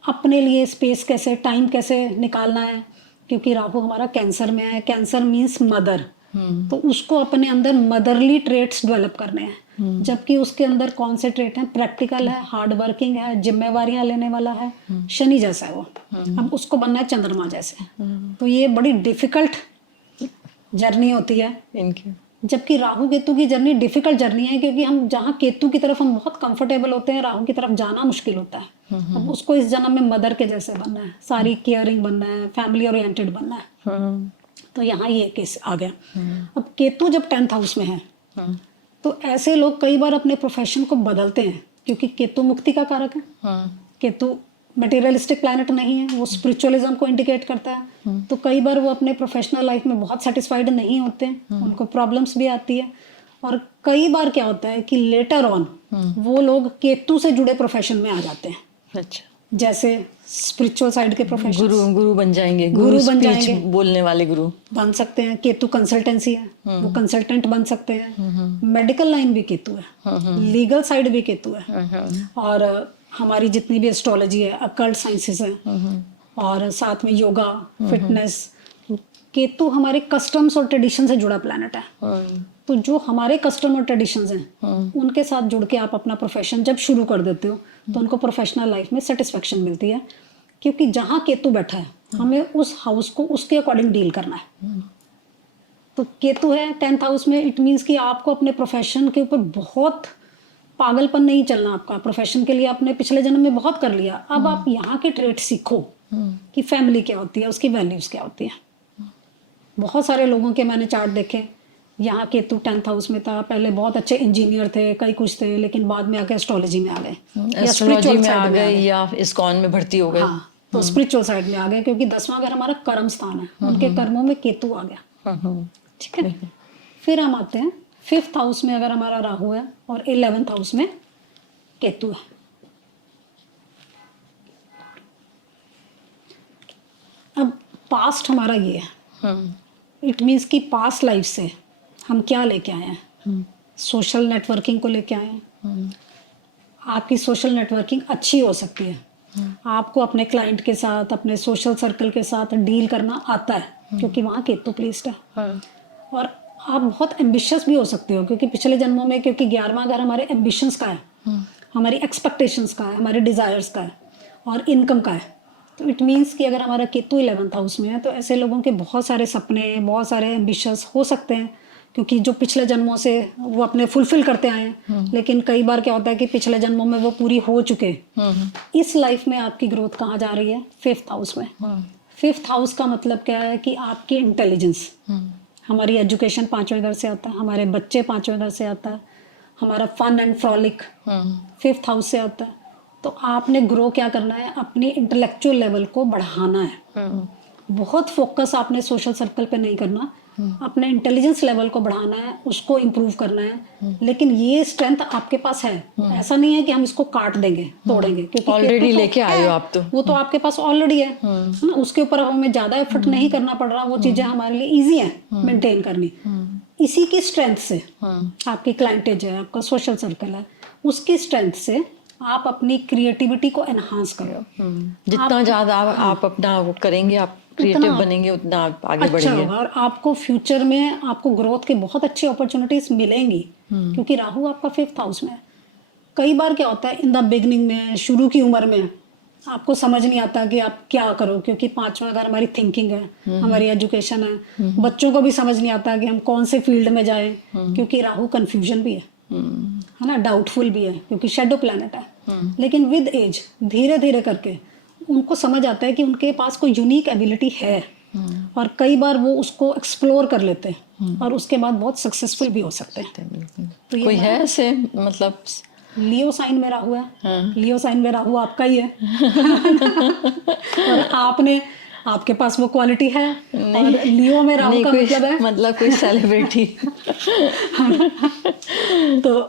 अपने लिए स्पेस कैसे, टाइम कैसे निकालना है, क्योंकि राहु हमारा कैंसर में है। कैंसर मीन्स मदर, तो उसको अपने अंदर मदरली ट्रेट्स डेवलप करने हैं। जबकि उसके अंदर कौन से ट्रेट हैं, प्रैक्टिकल है, हार्ड वर्किंग है, जिम्मेवारियां लेने वाला है, शनि जैसा है वो। अब उसको बनना है चंद्रमा जैसे। तो ये बड़ी डिफिकल्ट जर्नी होती है इनकी। जबकि राहु केतु की जर्नी डिफिकल्ट जर्नी है, क्योंकि हम जहाँ केतु की तरफ हम बहुत कंफर्टेबल होते हैं, राहु की तरफ जाना मुश्किल होता है। अब उसको इस जन्म में मदर के जैसे बनना है, सारी केयरिंग बनना है, फैमिली ओरिएंटेड बनना है। तो यहाँ ये केस आ गया। अब केतु जब 10th हाउस में है, तो ऐसे लोग कई बार अपने प्रोफेशन को बदलते हैं, क्योंकि केतु मुक्ति का कारक है। केतु मटेरियलिस्टिक प्लैनेट नहीं है, वो स्पिरिचुअलिज्म को इंडिकेट करता है। तो कई बार वो अपने प्रोफेशनल लाइफ में बहुत सेटिस्फाइड नहीं होते, उनको प्रॉब्लम्स भी आती है। और कई बार क्या होता है कि लेटर ऑन वो लोग केतु से जुड़े प्रोफेशन में आ जाते हैं। अच्छा। जैसे स्पिरिचुअल साइड के प्रोफेशन, गुरु बन जाएंगे, गुरु बन speech जाएंगे, बोलने वाले गुरु बन सकते हैं। केतु कंसल्टेंसी है, वो कंसल्टेंट बन सकते हैं। मेडिकल लाइन भी केतु है, लीगल साइड भी केतु है, और हमारी जितनी भी एस्ट्रोलॉजी है, अकल्ट साइंसेस है, और साथ में योगा, फिटनेस। केतु हमारे कस्टम्स और ट्रेडिशन से जुड़ा प्लैनेट है। तो जो हमारे कस्टम और ट्रेडिशंस हैं, उनके साथ जुड़ के आप अपना प्रोफेशन जब शुरू कर देते हो, तो उनको प्रोफेशनल लाइफ में सेटिस्फेक्शन मिलती है, क्योंकि जहाँ केतु बैठा है हमें उस हाउस को उसके अकॉर्डिंग डील करना है। तो केतु है 10th हाउस में, इट मीन्स कि आपको अपने प्रोफेशन के ऊपर बहुत पागलपन नहीं चलना। आपका प्रोफेशन के लिए आपने पिछले जन्म में बहुत कर लिया, अब आप यहाँ के ट्रेट सीखो कि फैमिली क्या होती है, उसकी वैल्यूज क्या होती है। बहुत सारे लोगों के मैंने चार्ट देखे, यहाँ केतु 10th हाउस में था, पहले बहुत अच्छे इंजीनियर थे, कई कुछ थे, लेकिन बाद में आके एस्ट्रोलॉजी में आ गए, एस्ट्रोलॉजी में आ गए, या इस्कॉन में भर्ती हो गए। हाँ, तो स्पिरिचुअल साइड में आ गए, क्योंकि 10वां घर हमारा कर्म स्थान है, उनके कर्मों में केतु आ गया। ठीक है। फिर हम आते हैं 5th हाउस में, अगर हमारा राहु है और 11th हाउस में केतु है। अब पास्ट हमारा ये है, इट मीन्स कि पास्ट लाइफ से हम क्या लेके आए हैं, सोशल नेटवर्किंग को लेके आए हैं। आपकी सोशल नेटवर्किंग अच्छी हो सकती है, आपको अपने क्लाइंट के साथ, अपने सोशल सर्कल के साथ डील करना आता है क्योंकि वहाँ केतु प्लेस्ड है। हाँ, और आप बहुत एम्बिशियस भी हो सकते हो क्योंकि पिछले जन्मों में, क्योंकि 11वां घर हमारे एम्बिशंस का है, हमारी एक्सपेक्टेशंस का है, हमारे डिज़ायर्स का है और इनकम का है। तो इट मीन्स कि अगर हमारा केतु 11th हाउस में है तो ऐसे लोगों के बहुत सारे सपने, बहुत सारे एम्बिशंस हो सकते हैं क्योंकि जो पिछले जन्मों से वो अपने फुलफिल करते आए हैं। लेकिन कई बार क्या होता है कि पिछले जन्मों में वो पूरी हो चुके हैं। इस लाइफ में आपकी ग्रोथ कहाँ जा रही है? 5th हाउस में। 5th हाउस का मतलब क्या है कि आपकी इंटेलिजेंस, हमारी एजुकेशन 5वें घर से आता है, हमारे बच्चे 5वें घर से आता है, हमारा fun and frolic 5th house से आता है। तो आपने ग्रो क्या करना है? अपनी इंटेलेक्चुअल लेवल को बढ़ाना है। बहुत फोकस आपने सोशल सर्कल पे नहीं करना, अपने इंटेलिजेंस लेवल को बढ़ाना है, उसको इम्प्रूव करना है। लेकिन ये स्ट्रेंथ आपके पास है, ऐसा नहीं है कि हम इसको काट देंगे, तोड़ेंगे, क्योंकि ऑलरेडी केतु तो लेके आए है, हो आप तो। वो तो आपके पास ऑलरेडी है ना। उसके ऊपर अब हमें ज्यादा एफर्ट नहीं करना पड़ रहा, वो चीजें हमारे लिए इजी है मेंटेन करनी। इसी की स्ट्रेंथ से आपकी क्लाइंटेज है, आपका सोशल सर्कल है, उसकी स्ट्रेंथ से आप अपनी क्रिएटिविटी को एनहांस करो। जितना ज़्यादा आप अपना वो करेंगे, आप क्रिएटिव बनेंगे, उतना आप आगे अच्छा बढ़ेंगे। होगा और आपको फ्यूचर में आपको ग्रोथ की बहुत अच्छी अपॉर्चुनिटीज मिलेंगी क्योंकि राहु आपका 5th हाउस में है। कई बार क्या होता है, इन द बिगनिंग में, शुरू की उम्र में आपको समझ नहीं आता कि आप क्या करो, क्योंकि 5वां घर हमारी थिंकिंग है, हमारी एजुकेशन है। बच्चों को भी समझ नहीं आता कि हम कौन से फील्ड में जाएं क्योंकि राहु कंफ्यूजन भी है ना, डाउटफुल भी है क्योंकि शेडो प्लैनेट है। लेकिन विद एज धीरे धीरे करके उनको समझ आता है कि उनके पास कोई यूनिक एबिलिटी है और कई बार वो उसको एक्सप्लोर कर लेते हैं और उसके बाद बहुत सक्सेसफुल भी हो सकते हैं। तो कोई है ऐसे, मतलब लियो साइन में राहु है। लियो साइन में राहु आपका ही है और आपने, आपके पास वो क्वालिटी है। और लियो में राहु का मतलब है, मतलब कोई सेलिब्रिटी। तो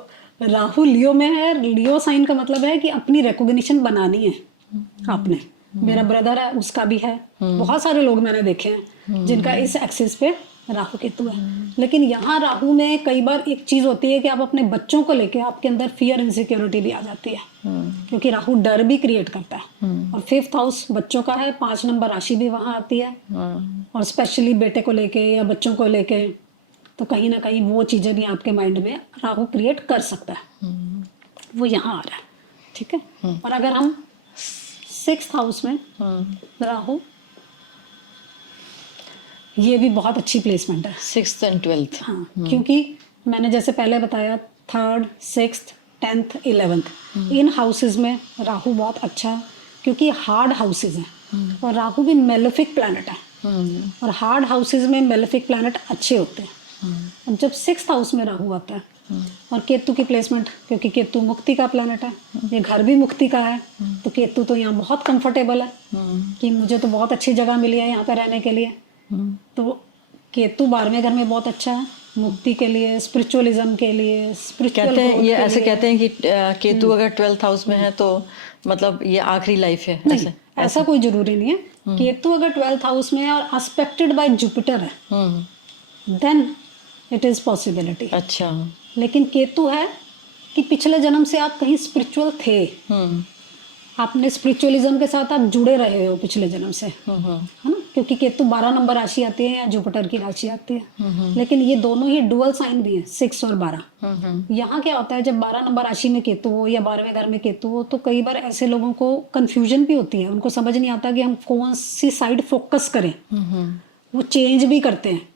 राहु लियो में है। लियो साइन का मतलब है कि अपनी रिकॉग्निशन बनानी है आपने। मेरा ब्रदर है, उसका भी है। बहुत सारे लोग मैंने देखे हैं जिनका इस एक्सिस पे राहु केतु है। लेकिन यहाँ राहु में कई बार एक चीज होती है कि आप अपने बच्चों को लेके, आपके अंदर फियर इनसिक्योरिटी भी आ जाती है क्योंकि राहु डर भी क्रिएट करता है। और 5th हाउस बच्चों का है, 5 नंबर राशि भी वहाँ आती है और स्पेशली बेटे को लेके या बच्चों को लेके, तो कहीं ना कहीं वो चीजें भी आपके माइंड में राहु क्रिएट कर सकता है। वो यहाँ आ रहा है, ठीक है। और अगर हम 6th हाउस में राहु, ये भी बहुत अच्छी प्लेसमेंट है। 6th and 12th। हाँ, क्योंकि मैंने जैसे पहले बताया 3rd, 6th, 10th, 11th इन हाउसेज में राहु बहुत अच्छा है क्योंकि हार्ड हाउसेज हैं और राहु भी मेलेफिक प्लैनेट है और हार्ड हाउसेज में मेलेफिक प्लैनेट अच्छे होते हैं। अब जब 6th हाउस में राहु आता है और केतु की प्लेसमेंट, क्योंकि केतु मुक्ति का प्लैनेट है, ये घर भी मुक्ति का है, तो केतु तो यहाँ बहुत कंफर्टेबल है कि मुझे तो बहुत अच्छी जगह मिली है यहाँ पे रहने के लिए। तो केतु 12वें घर में बहुत अच्छा है मुक्ति के लिए, स्पिरिचुअलिज्म के लिए, स्पिरिचुअल कहते हैं, ये ऐसे कहते हैं कि केतु अगर 12th हाउस में है तो मतलब ये आखिरी लाइफ है। नहीं, ऐसा कोई जरूरी नहीं है। केतु अगर 12th हाउस में है और एस्पेक्टेड बाय जुपिटर है देन इट इज पॉसिबिलिटी। अच्छा, लेकिन केतु है कि पिछले जन्म से आप कहीं स्पिरिचुअल थे, आपने स्पिरिचुअलिज्म के साथ आप जुड़े रहे हो पिछले जन्म से, है ना, क्योंकि केतु 12 नंबर राशि आती है या जुपिटर की राशि आती है। लेकिन ये दोनों ही डुअल साइन भी है, 6 और 12। यहाँ क्या होता है, जब 12 नंबर राशि में केतु हो या 12वें घर में केतु हो तो कई बार ऐसे लोगों को कंफ्यूजन भी होती है, उनको समझ नहीं आता कि हम कौन सी साइड फोकस करें। वो चेंज भी करते हैं,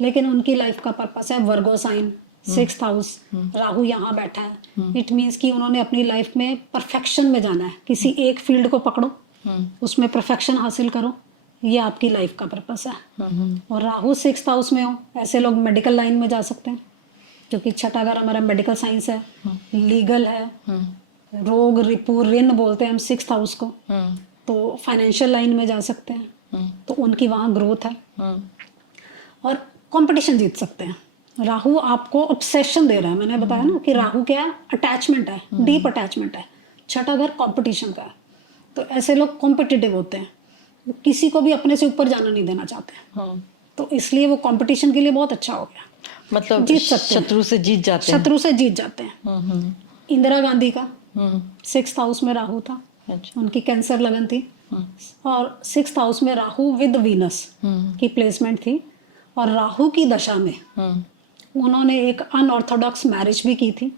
लेकिन उनकी लाइफ का पर्पस है वर्गो साइन, 6th हाउस, राहु यहाँ बैठा है। इट मीन्स कि उन्होंने अपनी लाइफ में परफेक्शन में जाना है, किसी एक फील्ड को पकड़ो, उसमें परफेक्शन हासिल करो, ये आपकी लाइफ का पर्पस है। और राहु 6th हाउस में हो, ऐसे लोग मेडिकल लाइन में जा सकते हैं क्योंकि 6ठा घर हमारा मेडिकल साइंस है, लीगल है, रोग रिपू ऋण बोलते हैं हम 6th हाउस को। तो फाइनेंशियल लाइन में जा सकते हैं, तो उनकी वहाँ ग्रोथ है और कंपटीशन जीत सकते हैं। राहु आपको ऑब्सेशन दे रहा है, मैंने बताया ना कि राहु क्या है, अटैचमेंट है, डीप अटैचमेंट है। 6ठा घर कंपटीशन का है, तो ऐसे लोग कॉम्पिटिटिव होते हैं, किसी को भी अपने से ऊपर जाना नहीं देना चाहते। तो इसलिए वो कंपटीशन के लिए बहुत अच्छा हो गया, मतलब जीत सकते हैं, शत्रु से जीत जाते हैं। शत्रु से जीत जाते हैं। इंदिरा गांधी का 6th हाउस में राहु था, अच्छा। उनकी कैंसर लगन थी, और 6th हाउस में राहु विद वीनस की प्लेसमेंट थी, और राहु की दशा में उन्होंने एक अनऑर्थोडॉक्स मैरिज भी की थी।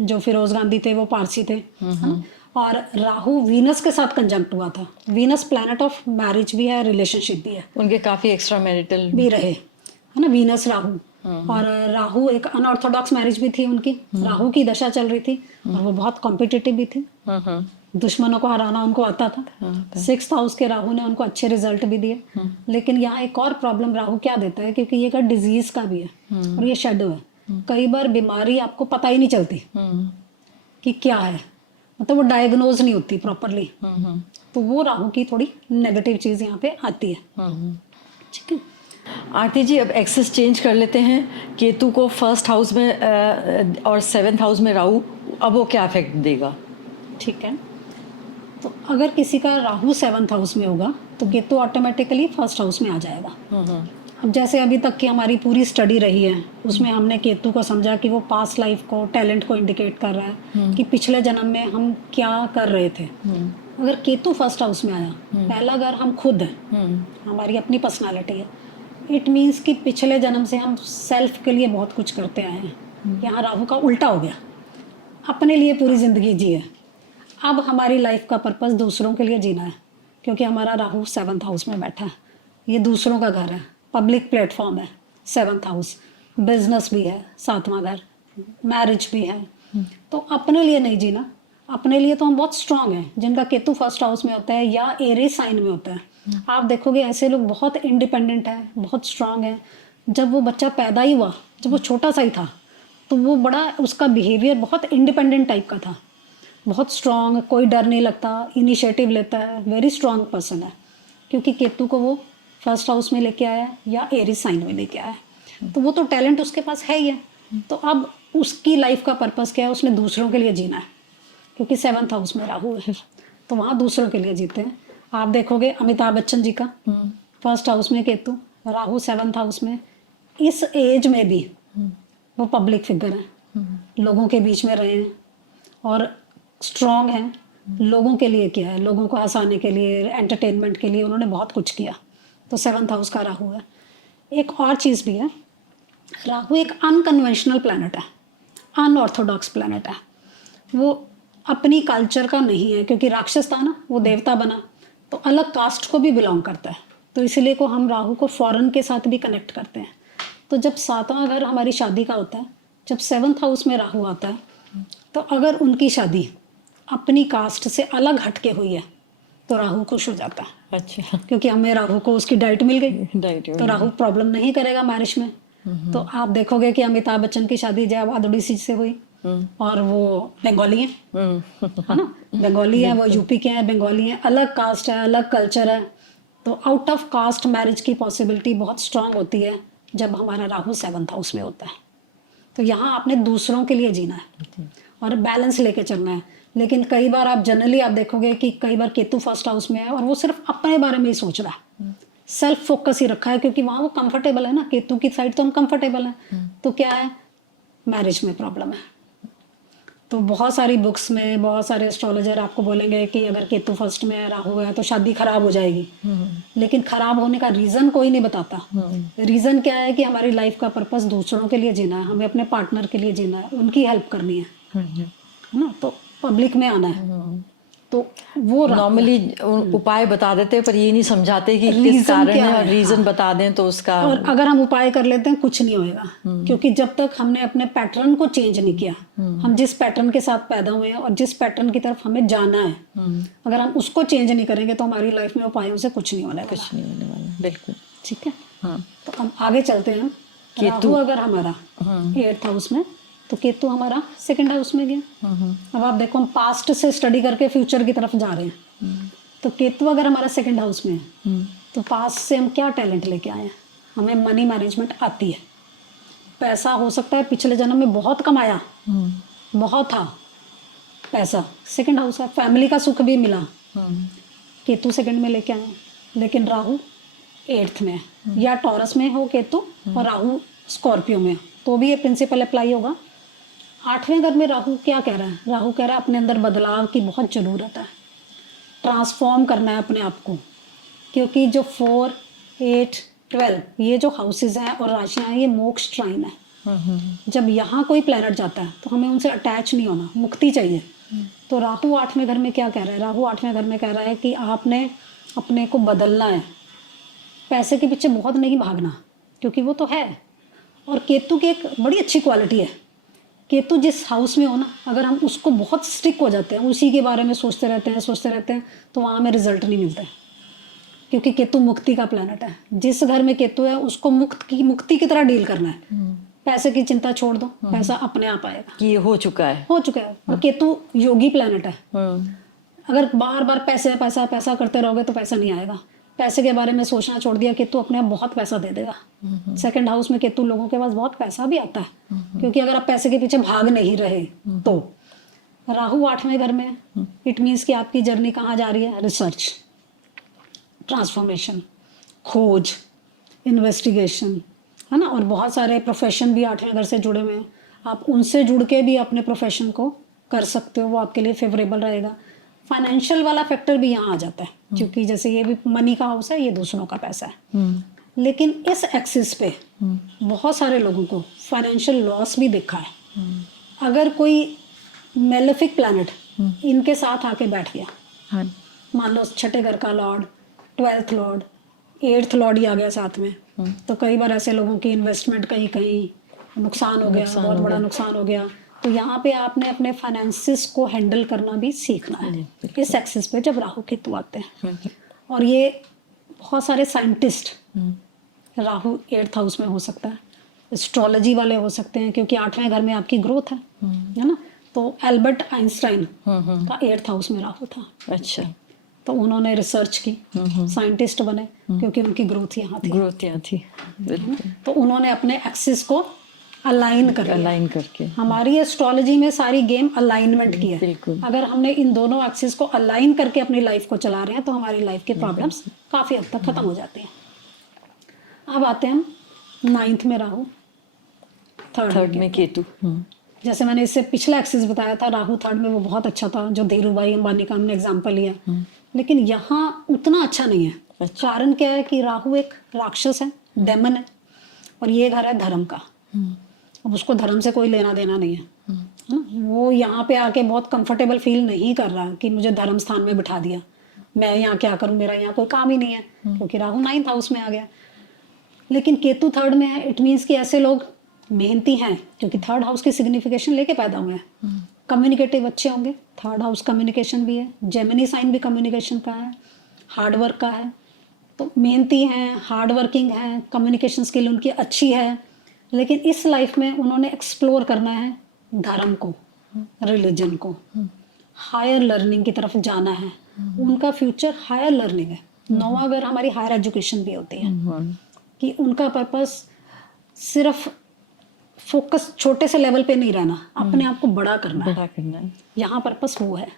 जो फिरोज गांधी थे वो पारसी थे, है ना? और राहु वीनस के साथ कंजंक्ट हुआ था। वीनस प्लैनेट ऑफ मैरिज भी है, रिलेशनशिप भी है, उनके काफी एक्स्ट्रा मैरिटल भी रहे, है ना, वीनस राहु। और राहु एक अनऑर्थोडॉक्स मैरिज भी थी उनकी, राहु की दशा चल रही थी, और वो बहुत कॉम्पिटिटिव भी थी, दुश्मनों को हराना उनको आता था। 6th हाउस के राहु ने उनको अच्छे रिजल्ट भी दिए। लेकिन यहाँ एक और प्रॉब्लम राहु क्या देता है, क्योंकि ये का डिजीज का भी है और ये शेडो है। कई बार बीमारी आपको पता ही नहीं चलती कि क्या है, मतलब वो डायग्नोज नहीं होती प्रॉपरली, तो वो राहु की थोड़ी नेगेटिव चीज यहाँ पे आती है। ठीक है आरती जी, अब एक्सेस चेंज कर लेते हैं। केतु को 1st हाउस में और 7th हाउस में राहु, अब वो क्या इफेक्ट देगा? ठीक है, तो अगर किसी का राहु 7th हाउस में होगा तो केतु ऑटोमेटिकली 1st हाउस में आ जाएगा। अब जैसे अभी तक की हमारी पूरी स्टडी रही है, उसमें हमने केतु को समझा कि वो पास्ट लाइफ को, टैलेंट को इंडिकेट कर रहा है कि पिछले जन्म में हम क्या कर रहे थे। अगर केतु 1st हाउस में आया, पहला घर हम खुद हैं, हमारी अपनी पर्सनालिटी है, इट मीन्स कि पिछले जन्म से हम सेल्फ के लिए बहुत कुछ करते आए हैं। यहाँ राहु का उल्टा हो गया, अपने लिए पूरी जिंदगी जिए। अब हमारी लाइफ का पर्पस दूसरों के लिए जीना है, क्योंकि हमारा राहु 7th हाउस में बैठा है, ये दूसरों का घर है, पब्लिक प्लेटफॉर्म है 7th हाउस, बिजनेस भी है 7वां घर, मैरिज भी है। तो अपने लिए नहीं जीना, अपने लिए तो हम बहुत स्ट्रांग हैं। जिनका केतु 1st हाउस में होता है या एरीज साइन में होता है, आप देखोगे ऐसे लोग बहुत इंडिपेंडेंट हैं, बहुत स्ट्रांग हैं। जब वो बच्चा पैदा ही हुआ, जब वो छोटा सा ही था, तो वो बड़ा, उसका बिहेवियर बहुत इंडिपेंडेंट टाइप का था, बहुत स्ट्रांग, कोई डर नहीं लगता, इनिशिएटिव लेता है, वेरी स्ट्रांग पर्सन है, क्योंकि केतु को वो 1st हाउस में लेके आया या एरीज साइन में लेके आया। तो वो तो टैलेंट उसके पास है ही है। तो अब उसकी लाइफ का पर्पस क्या है, उसने दूसरों के लिए जीना है, क्योंकि 7th हाउस में राहु है, तो वहाँ दूसरों के लिए जीते हैं। आप देखोगे अमिताभ बच्चन जी का 1st हाउस में केतु, राहु 7th हाउस में, इस एज में भी वो पब्लिक फिगर हैं, लोगों के बीच में रहे हैं और स्ट्रांग हैं। लोगों के लिए क्या है, लोगों को हंसाने के लिए, एंटरटेनमेंट के लिए उन्होंने बहुत कुछ किया। तो 7th हाउस का राहु है। एक और चीज़ भी है, राहु एक अनकन्वेंशनल प्लैनेट है, अनऑर्थोडॉक्स प्लैनेट है। वो अपनी कल्चर का नहीं है, क्योंकि राक्षस था ना, वो देवता बना, तो अलग कास्ट को भी बिलोंग करता है, तो इसलिए को हम राहु को फॉरेन के साथ भी कनेक्ट करते हैं। तो जब 7वां घर हमारी शादी का होता है, जब 7th हाउस में राहु आता है, तो अगर उनकी शादी अपनी कास्ट से अलग हटके हुई है तो राहु खुश हो जाता है। अच्छा, क्योंकि हमें राहु को उसकी डाइट मिल गई, डाइट तो राहु प्रॉब्लम नहीं करेगा मैरिज में। तो आप देखोगे कि अमिताभ बच्चन की शादी जया भादुड़ी से हुई, और वो बंगाली हैं, है ना, बंगाली है, वो यूपी के हैं, बंगाली हैं, अलग कास्ट है, अलग कल्चर है। तो आउट ऑफ कास्ट मैरिज की पॉसिबिलिटी बहुत स्ट्रांग होती है जब हमारा राहु 7th हाउस में होता है। तो यहाँ आपने दूसरों के लिए जीना है और बैलेंस लेके चलना है। लेकिन कई बार आप जनरली आप देखोगे कि कई बार केतु 1st हाउस में है और वो सिर्फ अपने बारे में ही सोच रहा है, सेल्फ फोकस ही रखा है, क्योंकि वहाँ वो कंफर्टेबल है ना, केतु की साइड तो हम कंफर्टेबल हैं। तो क्या है, मैरिज में प्रॉब्लम है। तो बहुत सारी बुक्स में बहुत सारे एस्ट्रोलॉजर आपको बोलेंगे कि अगर केतु 1st में है, राहु है, तो शादी खराब हो जाएगी। लेकिन खराब होने का रीज़न कोई नहीं बताता। रीज़न क्या है कि हमारी लाइफ का पर्पस दूसरों के लिए जीना है, हमें अपने पार्टनर के लिए जीना है, उनकी हेल्प करनी है ना, तो पब्लिक में आना है। तो वो नॉर्मली उपाय बता देते हैं, पर ये नहीं समझाते कि किस कारण है, और रीजन बता दें तो उसका, और अगर हम उपाय कर लेते हैं कुछ नहीं होएगा, क्योंकि जब तक हमने अपने पैटर्न को चेंज नहीं किया, हम जिस पैटर्न के साथ पैदा हुए हैं और जिस पैटर्न की तरफ हमें जाना है, अगर हम उसको चेंज नहीं करेंगे तो हमारी लाइफ में उपायों से कुछ नहीं होने वाला। बिल्कुल ठीक है। तो हम आगे चलते हैं। केतु अगर हमारा 8th हाउस में, तो केतु हमारा 2nd हाउस में गया। अब आप देखो, हम पास्ट से स्टडी करके फ्यूचर की तरफ जा रहे हैं। तो केतु अगर हमारा 2nd हाउस में है, तो पास्ट से हम क्या टैलेंट लेके आए हैं, हमें मनी मैनेजमेंट आती है, पैसा हो सकता है पिछले जन्म में बहुत कमाया, बहुत था पैसा, 2nd हाउस है, फैमिली का सुख भी मिला, केतु 2nd में लेके आए। लेकिन राहु 8th में है, या टॉरस में हो केतु और राहु स्कॉर्पियो में, तो भी ये प्रिंसिपल अप्लाई होगा। 8वें घर में राहु क्या कह रहा है, राहु कह रहा है अपने अंदर बदलाव की बहुत ज़रूरत है। ट्रांसफॉर्म करना है अपने आप को, क्योंकि जो 4, 8, 12 ये जो हाउसेज हैं और राशियाँ हैं, ये मोक्ष श्राइन है। जब यहाँ कोई प्लैनेट जाता है तो हमें उनसे अटैच नहीं होना, मुक्ति चाहिए। तो राहु 8वें घर में क्या कह रहा है? राहु 8वें घर में कह रहा है कि आपने अपने को बदलना है, पैसे के पीछे बहुत नहीं भागना, क्योंकि वो तो है। और केतु की एक बड़ी अच्छी क्वालिटी है, केतु जिस हाउस में हो ना, अगर हम उसको बहुत स्टिक हो जाते हैं, उसी के बारे में सोचते रहते हैं, तो वहाँ हमें रिजल्ट नहीं मिलता है, क्योंकि केतु मुक्ति का प्लैनेट है। जिस घर में केतु है उसको मुक्ति की तरह डील करना है। पैसे की चिंता छोड़ दो, पैसा अपने आप आएगा, कि ये हो चुका है। और केतु योगी प्लैनेट है। अगर बार बार पैसे पैसा पैसा करते रहोगे तो पैसा नहीं आएगा। पैसे के बारे में सोचना छोड़ दिया, केतु अपने आप बहुत पैसा दे देगा। सेकंड हाउस में केतु लोगों के पास बहुत पैसा भी आता है, क्योंकि अगर आप पैसे के पीछे भाग नहीं रहे तो। राहु 8वें घर में, इट मीन्स कि आपकी जर्नी कहाँ जा रही है? रिसर्च, ट्रांसफॉर्मेशन, खोज, इन्वेस्टिगेशन, है ना। और बहुत सारे प्रोफेशन भी 8वें घर से जुड़े हुए हैं, आप उनसे जुड़ के भी अपने प्रोफेशन को कर सकते हो, वो आपके लिए फेवरेबल रहेगा। फाइनेंशियल वाला फैक्टर भी यहाँ आ जाता है, क्योंकि जैसे ये भी मनी का हाउस है, ये दूसरों का पैसा है। लेकिन इस एक्सिस पे बहुत सारे लोगों को फाइनेंशियल लॉस भी दिखा है। अगर कोई मेलेफिक प्लैनेट इनके साथ आके बैठ गया, मान लो 6ठे घर का lord, 12th lord, 8th lord ही आ गया साथ में, तो कई बार ऐसे लोगों की इन्वेस्टमेंट कहीं नुकसान हो गया, बहुत बड़ा नुकसान हो गया। तो यहाँ पे आपने अपने फाइनेंसिस को हैंडल करना भी सीखना है इस एक्सिस पे जब राहु केतु आते हैं। और ये बहुत सारे साइंटिस्ट राहु 8th हाउस में हो सकता है, एस्ट्रोलॉजी वाले हो सकते हैं, क्योंकि 8वें घर में आपकी ग्रोथ है ना। तो एल्बर्ट आइंस्टाइन का 8th हाउस में राहु था। अच्छा, तो उन्होंने रिसर्च की, साइंटिस्ट बने, क्योंकि उनकी ग्रोथ यहाँ थी। तो उन्होंने अपने एक्सिस को अलाइन करके हमारी एस्ट्रोलॉजी में सारी गेम अलाइनमेंट की है। अगर हमने इन दोनों एक्सिस को अलाइन करके अपनी लाइफ को चला रहे हैं तो हमारी लाइफ की प्रॉब्लम्स काफ़ी हद तक खत्म हो जाती हैं। अब आते हैं हम 9th में राहु, 3rd में केतु। जैसे मैंने इससे पिछला एक्सिस बताया था, राहु 3rd में, वो बहुत अच्छा था, जो धीरू भाई अंबानी का हमने एग्जाम्पल लिया। लेकिन यहाँ उतना अच्छा नहीं है। कारण क्या है कि राहु एक राक्षस है, डेमन है, और ये घर है धर्म का। अब उसको धर्म से कोई लेना देना नहीं है ना। वो यहाँ पे आके बहुत कंफर्टेबल फील नहीं कर रहा कि मुझे धर्म स्थान में बिठा दिया, मैं यहाँ क्या करूँ, मेरा यहाँ कोई काम ही नहीं है, क्योंकि राहु 9th हाउस में आ गया। लेकिन केतु 3rd में है, इट मीन्स कि ऐसे लोग मेहनती हैं, क्योंकि 3rd हाउस की सिग्निफिकेशन लेके पैदा हुए हैं। कम्युनिकेटिव अच्छे होंगे, 3rd हाउस कम्युनिकेशन भी है, जेमिनी साइन भी कम्युनिकेशन का है, हार्ड वर्क का है। तो मेहनती हैं, हार्ड वर्किंग हैं, कम्युनिकेशन स्किल उनकी अच्छी है। लेकिन इस लाइफ में उन्होंने एक्सप्लोर करना है धर्म को, रिलीजन को, हायर लर्निंग की तरफ जाना है। उनका फ्यूचर हायर लर्निंग है। 9वां घर हमारी हायर एजुकेशन भी होती है, कि उनका पर्पस सिर्फ फोकस छोटे से लेवल पे नहीं रहना, अपने आप को बड़ा करना है। यहाँ पर्पस वो है।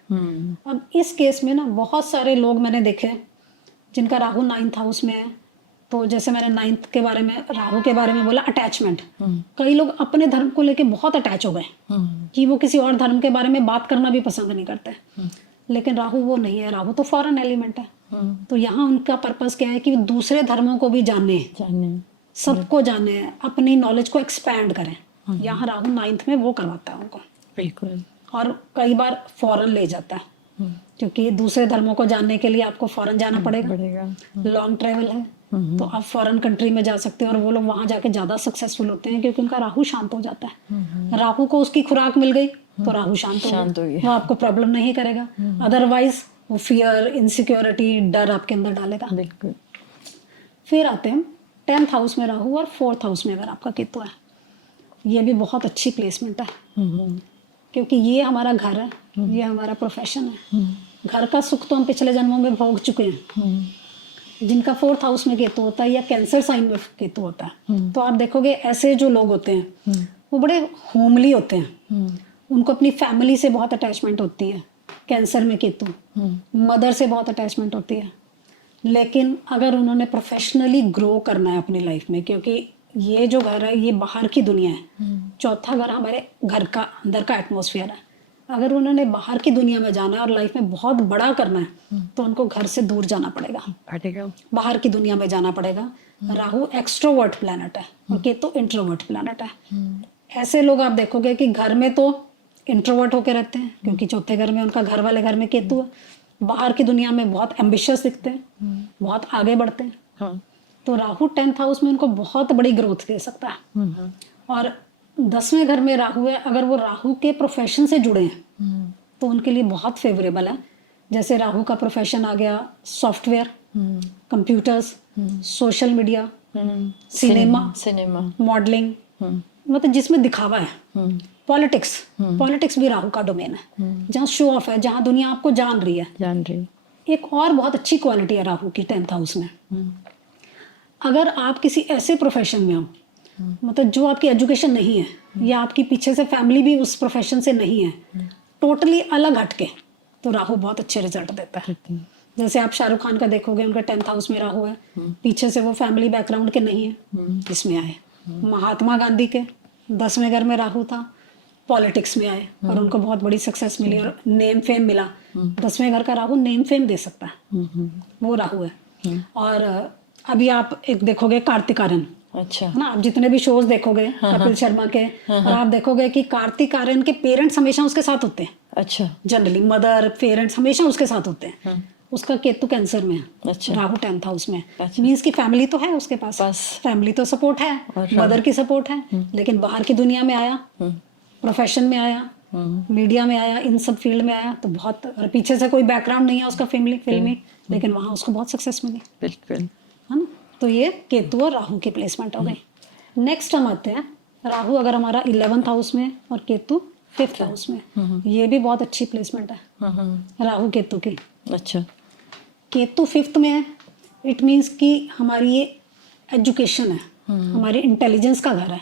अब इस केस में ना बहुत सारे लोग मैंने देखे जिनका राहु 9th हाउस में है। तो जैसे मैंने 9th के बारे में, राहु के बारे में बोला, अटैचमेंट। कई लोग अपने धर्म को लेके बहुत अटैच हो गए कि वो किसी और धर्म के बारे में बात करना भी पसंद नहीं करते। लेकिन राहु वो नहीं है, राहु तो फॉरेन एलिमेंट है। तो यहाँ उनका पर्पस क्या है कि दूसरे धर्मों को भी जाने, सबको जाने, अपनी नॉलेज को एक्सपैंड करें। यहाँ राहु 9th में वो करवाता है उनको, बिल्कुल। और कई बार फॉरेन ले जाता है, क्योंकि दूसरे धर्मों को जानने के लिए आपको फॉरेन जाना पड़ेगा। लॉन्ग ट्रेवल है, तो आप फॉरेन कंट्री में जा सकते हैं, और वो लोग वहाँ जाके ज़्यादा सक्सेसफुल होते हैं, क्योंकि उनका राहु शांत हो जाता है। राहु को उसकी खुराक मिल गई तो राहु शांत हो गया, वो आपको प्रॉब्लम नहीं करेगा। अदरवाइज वो फियर, इनसिक्योरिटी, डर आपके अंदर डालेगा। बिल्कुल। फिर आते हैं 10th हाउस में राहु और 4th हाउस में अगर आपका केतु है, ये भी बहुत अच्छी प्लेसमेंट है, क्योंकि ये हमारा घर है, ये हमारा प्रोफेशन है। घर का सुख तो हम पिछले जन्मों में भोग चुके हैं। जिनका 4th हाउस में केतु होता है या कैंसर साइन में केतु होता है, तो आप देखोगे ऐसे जो लोग होते हैं वो बड़े होमली होते हैं। उनको अपनी फैमिली से बहुत अटैचमेंट होती है। कैंसर में केतु, मदर से बहुत अटैचमेंट होती है। लेकिन अगर उन्होंने प्रोफेशनली ग्रो करना है अपनी लाइफ में, क्योंकि ये जो घर है ये बाहर की दुनिया है, 4था घर हमारे घर का अंदर का एटमॉस्फेयर है। अगर उन्होंने बाहर की दुनिया में जाना है और लाइफ में बहुत बड़ा करना है तो उनको घर से दूर जाना पड़ेगा, बाहर की दुनिया में जाना पड़ेगा। राहु एक्सट्रोवर्ट प्लैनेट है और केतु इंट्रोवर्ट प्लैनेट है। ऐसे लोग आप देखोगे कि घर में तो इंट्रोवर्ट होके रहते हैं क्योंकि चौथे घर में उनका घर वाले घर में केतु है, बाहर की दुनिया में बहुत एम्बिशियस दिखते हैं, बहुत आगे बढ़ते हैं। तो राहु 10th हाउस में उनको बहुत बड़ी ग्रोथ दे सकता है। और 10वें घर में राहु है, अगर वो राहु के प्रोफेशन से जुड़े हैं तो उनके लिए बहुत फेवरेबल है। जैसे राहु का प्रोफेशन आ गया software, computers, social media, cinema, modelling, मतलब जिसमें दिखावा है। पॉलिटिक्स भी राहु का डोमेन है, जहाँ शो ऑफ है, जहाँ दुनिया आपको जान रही है। एक और बहुत अच्छी क्वालिटी है राहु की 10th हाउस में। अगर आप किसी ऐसे प्रोफेशन में हो, मतलब जो आपकी एजुकेशन नहीं है या आपकी पीछे से फैमिली भी उस प्रोफेशन से नहीं है, टोटली अलग हटके, तो राहु बहुत अच्छे रिजल्ट देता है। जैसे आप शाहरुख खान का देखोगे, उनका 10th हाउस में राहु है, पीछे से वो फैमिली बैकग्राउंड के नहीं है, इसमें आए। महात्मा गांधी के 10वें घर में राहु था, पॉलिटिक्स में आए और उनको बहुत बड़ी सक्सेस मिली और नेम फेम मिला। 10वें घर का राहु नेम फेम दे सकता है, वो राहु है। और अभी आप एक देखोगे कार्तिक आर्यन, अच्छा है ना, आप जितने भी शोज देखोगे कपिल शर्मा के, और आप देखोगे कि कार्तिक आर्यन के पेरेंट्स हमेशा उसके साथ होते हैं। अच्छा, जनरली मदर पेरेंट्स हमेशा उसके साथ होते हैं। उसका केतु कैंसर में है, अच्छा, राहु 10th हाउस में। अच्छा। मीन्स की फैमिली तो है उसके पास, फैमिली तो सपोर्ट है, मदर की सपोर्ट है, लेकिन बाहर की दुनिया में आया, प्रोफेशन में आया, मीडिया में आया, इन सब फील्ड में आया तो बहुत, और पीछे से कोई बैकग्राउंड नहीं है उसका फिल्मी, लेकिन वहाँ उसको बहुत सक्सेस मिली, बिल्कुल, है ना। तो ये केतु और राहु की प्लेसमेंट हो गई। नेक्स्ट हम आते हैं, राहु अगर हमारा 11th हाउस में और केतु 5th हाउस में, ये भी बहुत अच्छी प्लेसमेंट है राहु केतु की। अच्छा, केतु 5th में है, इट मीन्स कि हमारी ये एजुकेशन है, हमारी इंटेलिजेंस का घर है।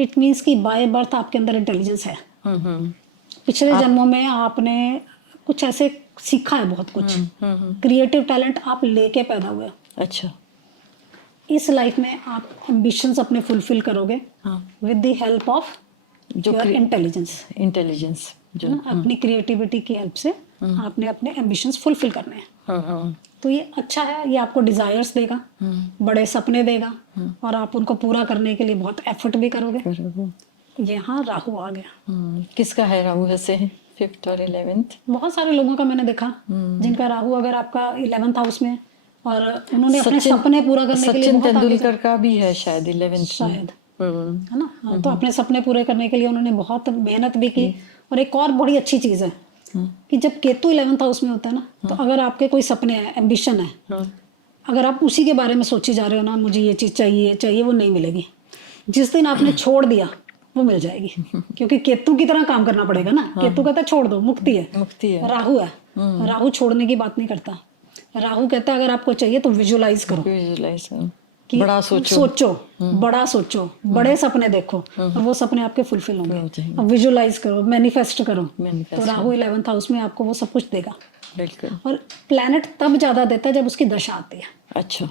इट मीन्स कि बाय बर्थ आपके अंदर इंटेलिजेंस है। पिछले जन्मों में आपने कुछ ऐसे सीखा है, बहुत कुछ क्रिएटिव टैलेंट आप लेके पैदा हुए। अच्छा, इस लाइफ में आप एम्बिशंस अपने फुलफिल करोगे with the help of your intelligence जो अपनी क्रिएटिविटी की हेल्प से आपने अपने एम्बिशंस फुलफिल करने हैं। तो ये अच्छा है, ये आपको डिजायर्स देगा, बड़े सपने देगा और आप उनको पूरा करने के लिए बहुत एफर्ट भी करोगे। यहाँ राहु आ गया। किसका है राहु वैसे, 5th और 11th? बहुत सारे लोगों का मैंने देखा जिनका राहु अगर आपका 11th हाउस में, और उन्होंने अपने सपने पूरा करने के लिए सचिन तेंदुलकर का भी है शायद 11th शायद, है ना। तो अपने सपने पूरे करने के लिए उन्होंने बहुत मेहनत भी की। और एक और बड़ी अच्छी चीज है कि जब केतु 11th हाउस में होता है ना, तो अगर आपके कोई सपने हैं, एम्बिशन है, अगर आप उसी के बारे में सोचे जा रहे हो ना, मुझे ये चीज चाहिए, वो नहीं मिलेगी। जिस दिन आपने छोड़ दिया वो मिल जाएगी, क्योंकि केतु की तरह काम करना पड़ेगा ना। केतु कहता है छोड़ दो, मुक्ति है। राहु है, राहु छोड़ने की बात नहीं करता। राहु कहता है अगर आपको चाहिए तो विजुलाइज करो, कि बड़ा सोचो, बड़े सपने देखो और वो सपने आपके फुलफिल होंगे। अब विजुलाइज करो, मैनिफेस्ट करो, तो राहु 11th हाउस में आपको वो सब कुछ देगा। बिल्कुल। और प्लैनेट तब ज्यादा देता है जब उसकी दशा आती है। अच्छा,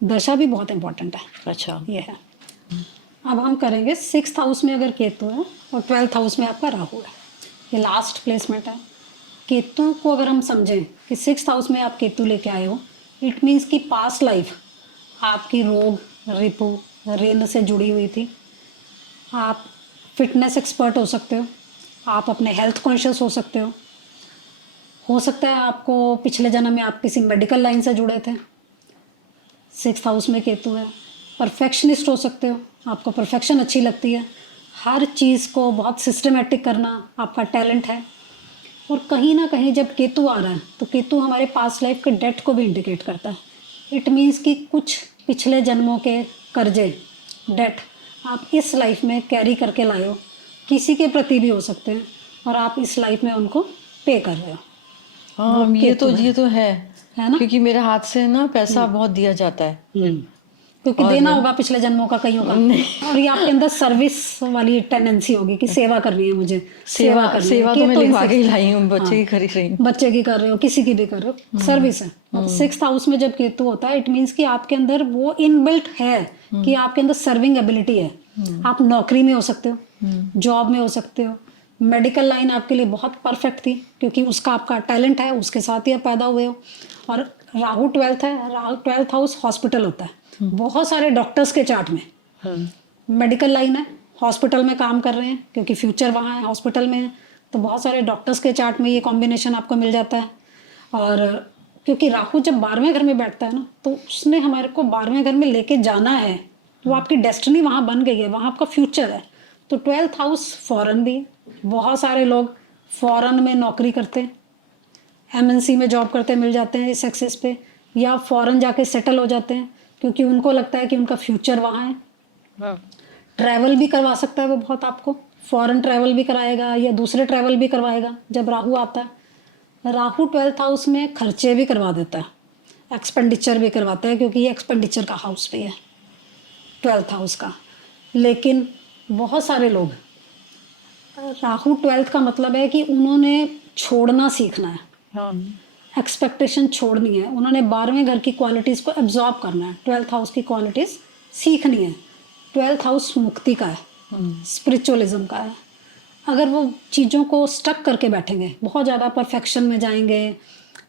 दशा भी बहुत इंपॉर्टेंट है। अच्छा, ये है। अब हम करेंगे 6th हाउस में अगर केतु है और 12th हाउस में आपका राहु है, ये लास्ट प्लेसमेंट है। केतु को अगर हम समझें कि 6th हाउस में आप केतु लेके आए हो, इट मीन्स कि पास्ट लाइफ आपकी रोग, रिपु, ऋण से जुड़ी हुई थी। आप फिटनेस एक्सपर्ट हो सकते हो, आप अपने हेल्थ कॉन्शियस हो सकते हो सकता है आपको पिछले जन्म में आप किसी मेडिकल लाइन से जुड़े थे। 6th हाउस में केतु है। परफेक्शनिस्ट हो सकते हो, आपको परफेक्शन अच्छी लगती है, हर चीज़ को बहुत सिस्टमेटिक करना आपका टैलेंट है। और कहीं ना कहीं जब केतु आ रहा है तो केतु हमारे पास्ट लाइफ के डेट को भी इंडिकेट करता है। इट मीन्स कि कुछ पिछले जन्मों के कर्जे, डेट आप इस लाइफ में कैरी करके लाए हो, किसी के प्रति भी हो सकते हैं, और आप इस लाइफ में उनको पे कर रहे हो। हाँ, ये तो है ना, क्योंकि मेरे हाथ से ना पैसा बहुत दिया जाता है, क्योंकि देना होगा पिछले जन्मों का कईयों का। और ये आपके अंदर सर्विस वाली टेंडेंसी होगी कि सेवा करनी है मुझे, सेवा तो मैं लिखवा के ही लाई हूँ, बच्चे की खरीद रही हूँ, बच्चे की कर रहे हो, किसी की भी कर रहे हो, सर्विस है। 6th हाउस में जब केतु होता है, इट मीन्स कि आपके अंदर वो इनबिल्ट है कि आपके अंदर सर्विंग एबिलिटी है। आप नौकरी में हो सकते हो, जॉब में हो सकते हो, मेडिकल लाइन आपके लिए बहुत परफेक्ट थी क्योंकि उसका आपका टैलेंट है, उसके साथ ही आप पैदा हुए हो। और राहु 12th है, राहु 12th हाउस हॉस्पिटल होता है। बहुत सारे डॉक्टर्स के चार्ट में मेडिकल लाइन है, हॉस्पिटल में काम कर रहे हैं क्योंकि फ्यूचर वहाँ है, हॉस्पिटल में है, तो बहुत सारे डॉक्टर्स के चार्ट में ये कॉम्बिनेशन आपको मिल जाता है। और क्योंकि राहु जब 12वें घर में बैठता है ना, तो उसने हमारे को 12वें घर में लेके जाना है, तो आपकी डेस्टिनी वहाँ बन गई है, वहाँ आपका फ्यूचर है। तो 12th हाउस फॉरेन भी है, बहुत सारे लोग फॉरेन में नौकरी करते हैं, एमएनसी में जॉब करते मिल जाते हैं इस एक्सेस पे, या फॉरेन जाके सेटल हो जाते हैं क्योंकि उनको लगता है कि उनका फ्यूचर वहाँ है। ट्रैवल भी करवा सकता है वो बहुत आपको, फॉरेन ट्रैवल भी कराएगा या दूसरे ट्रैवल भी करवाएगा जब राहु आता है। राहु 12th हाउस में खर्चे भी करवा देता है, एक्सपेंडिचर भी करवाता है क्योंकि ये एक्सपेंडिचर का हाउस भी है 12th हाउस का। लेकिन बहुत सारे लोग, राहु 12th का मतलब है कि उन्होंने छोड़ना सीखना है, एक्सपेक्टेशन छोड़नी है, उन्होंने 12वें घर की क्वालिटीज़ को एब्जॉर्ब करना है, 12th हाउस की क्वालिटीज़ सीखनी है। 12th हाउस मुक्ति का है, स्पिरिचुअलिज्म का है। अगर वो चीज़ों को स्टक करके बैठेंगे, बहुत ज़्यादा परफेक्शन में जाएंगे,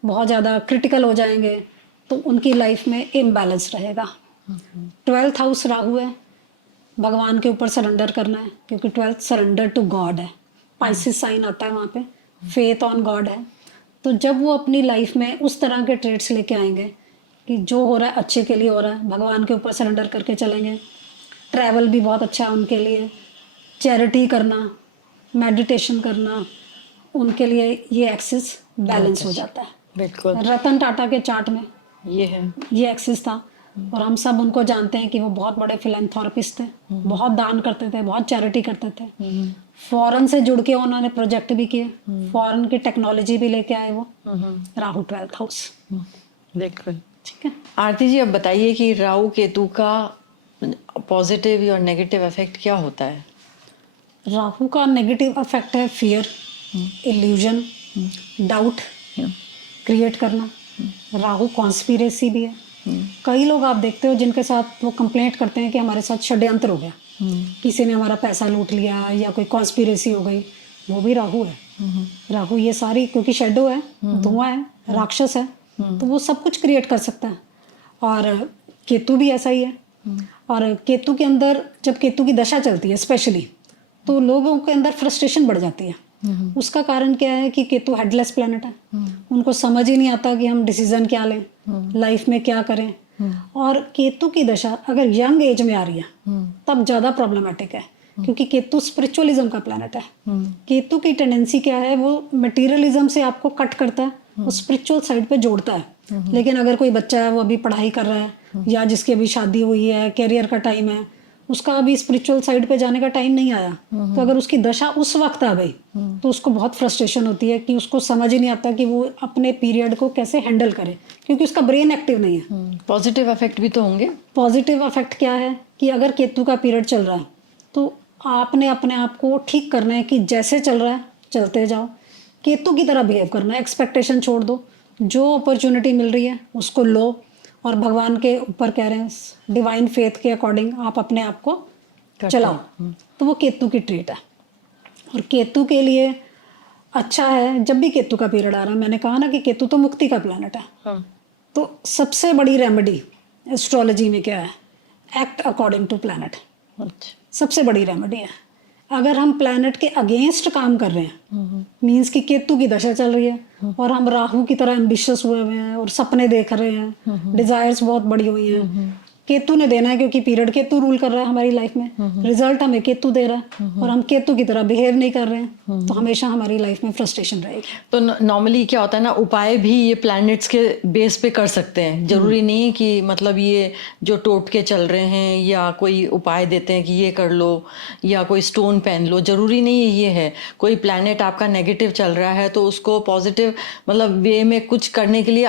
बहुत ज़्यादा क्रिटिकल हो जाएंगे, तो उनकी लाइफ में इम्बैलेंस रहेगा। 12th हाउस राहु है, भगवान के ऊपर सरेंडर करना है क्योंकि 12th सरेंडर टू गॉड है, पाइसिस साइन आता है वहाँ पे, फेथ ऑन गॉड है। तो जब वो अपनी लाइफ में उस तरह के ट्रेड्स लेके आएंगे कि जो हो रहा है अच्छे के लिए हो रहा है, भगवान के ऊपर सरेंडर करके चलेंगे, ट्रैवल भी बहुत अच्छा है उनके लिए, चैरिटी करना, मेडिटेशन करना, उनके लिए ये एक्सिस बैलेंस हो जाता है। बिल्कुल, रतन टाटा के चार्ट में ये है। ये एक्सिस था और हम सब उनको जानते हैं कि वो बहुत बड़े फिलैंथ्रोपिस्ट थे, बहुत दान करते थे, बहुत चैरिटी करते थे। फॉरेन से जुड़ के उन्होंने प्रोजेक्ट भी किए, फॉरेन की टेक्नोलॉजी भी लेके आए वो, राहु 12th हाउस। बिल्कुल। ठीक है आरती जी, अब बताइए कि राहु केतु का पॉजिटिव और नेगेटिव इफेक्ट क्या होता है? राहु का नेगेटिव इफेक्ट है फियर, इल्यूजन, डाउट क्रिएट करना। राहु कॉन्स्पिरेसी भी है। कई लोग आप देखते हो जिनके साथ वो कंप्लेंट करते हैं कि हमारे साथ षड्यंत्र हो गया, किसी ने हमारा पैसा लूट लिया या कोई कॉन्स्पिरेसी हो गई, वो भी राहु है। राहु ये सारी, क्योंकि शेडो है, धुआं है, राक्षस है, तो वो सब कुछ क्रिएट कर सकता है। और केतु भी ऐसा ही है। और केतु के अंदर जब केतु की दशा चलती है स्पेशली, तो लोगों के अंदर फ्रस्ट्रेशन बढ़ जाती है। उसका कारण क्या है कि केतु हेडलेस प्लैनेट है, उनको समझ ही नहीं आता कि हम डिसीजन क्या लें, लाइफ में क्या करें। और केतु की दशा अगर यंग एज में आ रही है तब ज़्यादा प्रॉब्लमेटिक है क्योंकि केतु स्पिरिचुअलिज्म का प्लैनेट है। केतु की टेंडेंसी क्या है, वो मटेरियलिज्म से आपको कट करता है, वो स्पिरिचुअल साइड पे जोड़ता है। लेकिन अगर कोई बच्चा है वो अभी पढ़ाई कर रहा है या जिसकी अभी शादी हुई है, कैरियर का टाइम है, उसका अभी स्पिरिचुअल साइड पे जाने का टाइम नहीं आया, तो अगर उसकी दशा उस वक्त आ गई तो उसको बहुत फ्रस्ट्रेशन होती है कि उसको समझ ही नहीं आता कि वो अपने पीरियड को कैसे हैंडल करे क्योंकि उसका ब्रेन एक्टिव नहीं है। पॉजिटिव इफेक्ट भी तो होंगे। पॉजिटिव इफेक्ट क्या है कि अगर केतु का पीरियड चल रहा है तो आपने अपने आप को ठीक करना है कि जैसे चल रहा है चलते जाओ, केतु की तरह बिहेव करना है, एक्सपेक्टेशन छोड़ दो, जो अपॉर्चुनिटी मिल रही है उसको लो और भगवान के ऊपर कह रहे हैं डिवाइन फेथ के अकॉर्डिंग आप अपने आप को चलाओ। तो वो केतु की ट्रेट है। और केतु के लिए अच्छा है जब भी केतु का पीरियड आ रहा है, मैंने कहा ना कि केतु तो मुक्ति का प्लैनेट है, तो सबसे बड़ी रेमेडी एस्ट्रोलॉजी में क्या है, एक्ट अकॉर्डिंग टू प्लैनेट। सबसे बड़ी रेमेडी है। अगर हम प्लैनेट के अगेंस्ट काम कर रहे हैं, मीन्स कि केतु की दशा चल रही है और हम राहु की तरह एम्बिशियस हुए हुए हैं और सपने देख रहे हैं, डिजायर्स बहुत बड़ी हुई हैं, केतु ने देना है क्योंकि पीरियड केतु रूल कर रहा है हमारी लाइफ में, रिजल्ट हमें केतु दे रहा है और हम केतु की तरह बिहेव नहीं कर रहे हैं, तो हमेशा हमारी लाइफ में फ्रस्ट्रेशन रहेगी। तो नॉर्मली क्या होता है ना, उपाय भी ये प्लैनेट्स के बेस पे कर सकते हैं। जरूरी नहीं कि मतलब ये जो टोटके चल रहे हैं या कोई उपाय देते हैं कि ये कर लो या कोई स्टोन पहन लो, जरूरी नहीं ये है। कोई प्लैनेट आपका नेगेटिव चल रहा है तो उसको पॉजिटिव मतलब वे में कुछ करने के लिए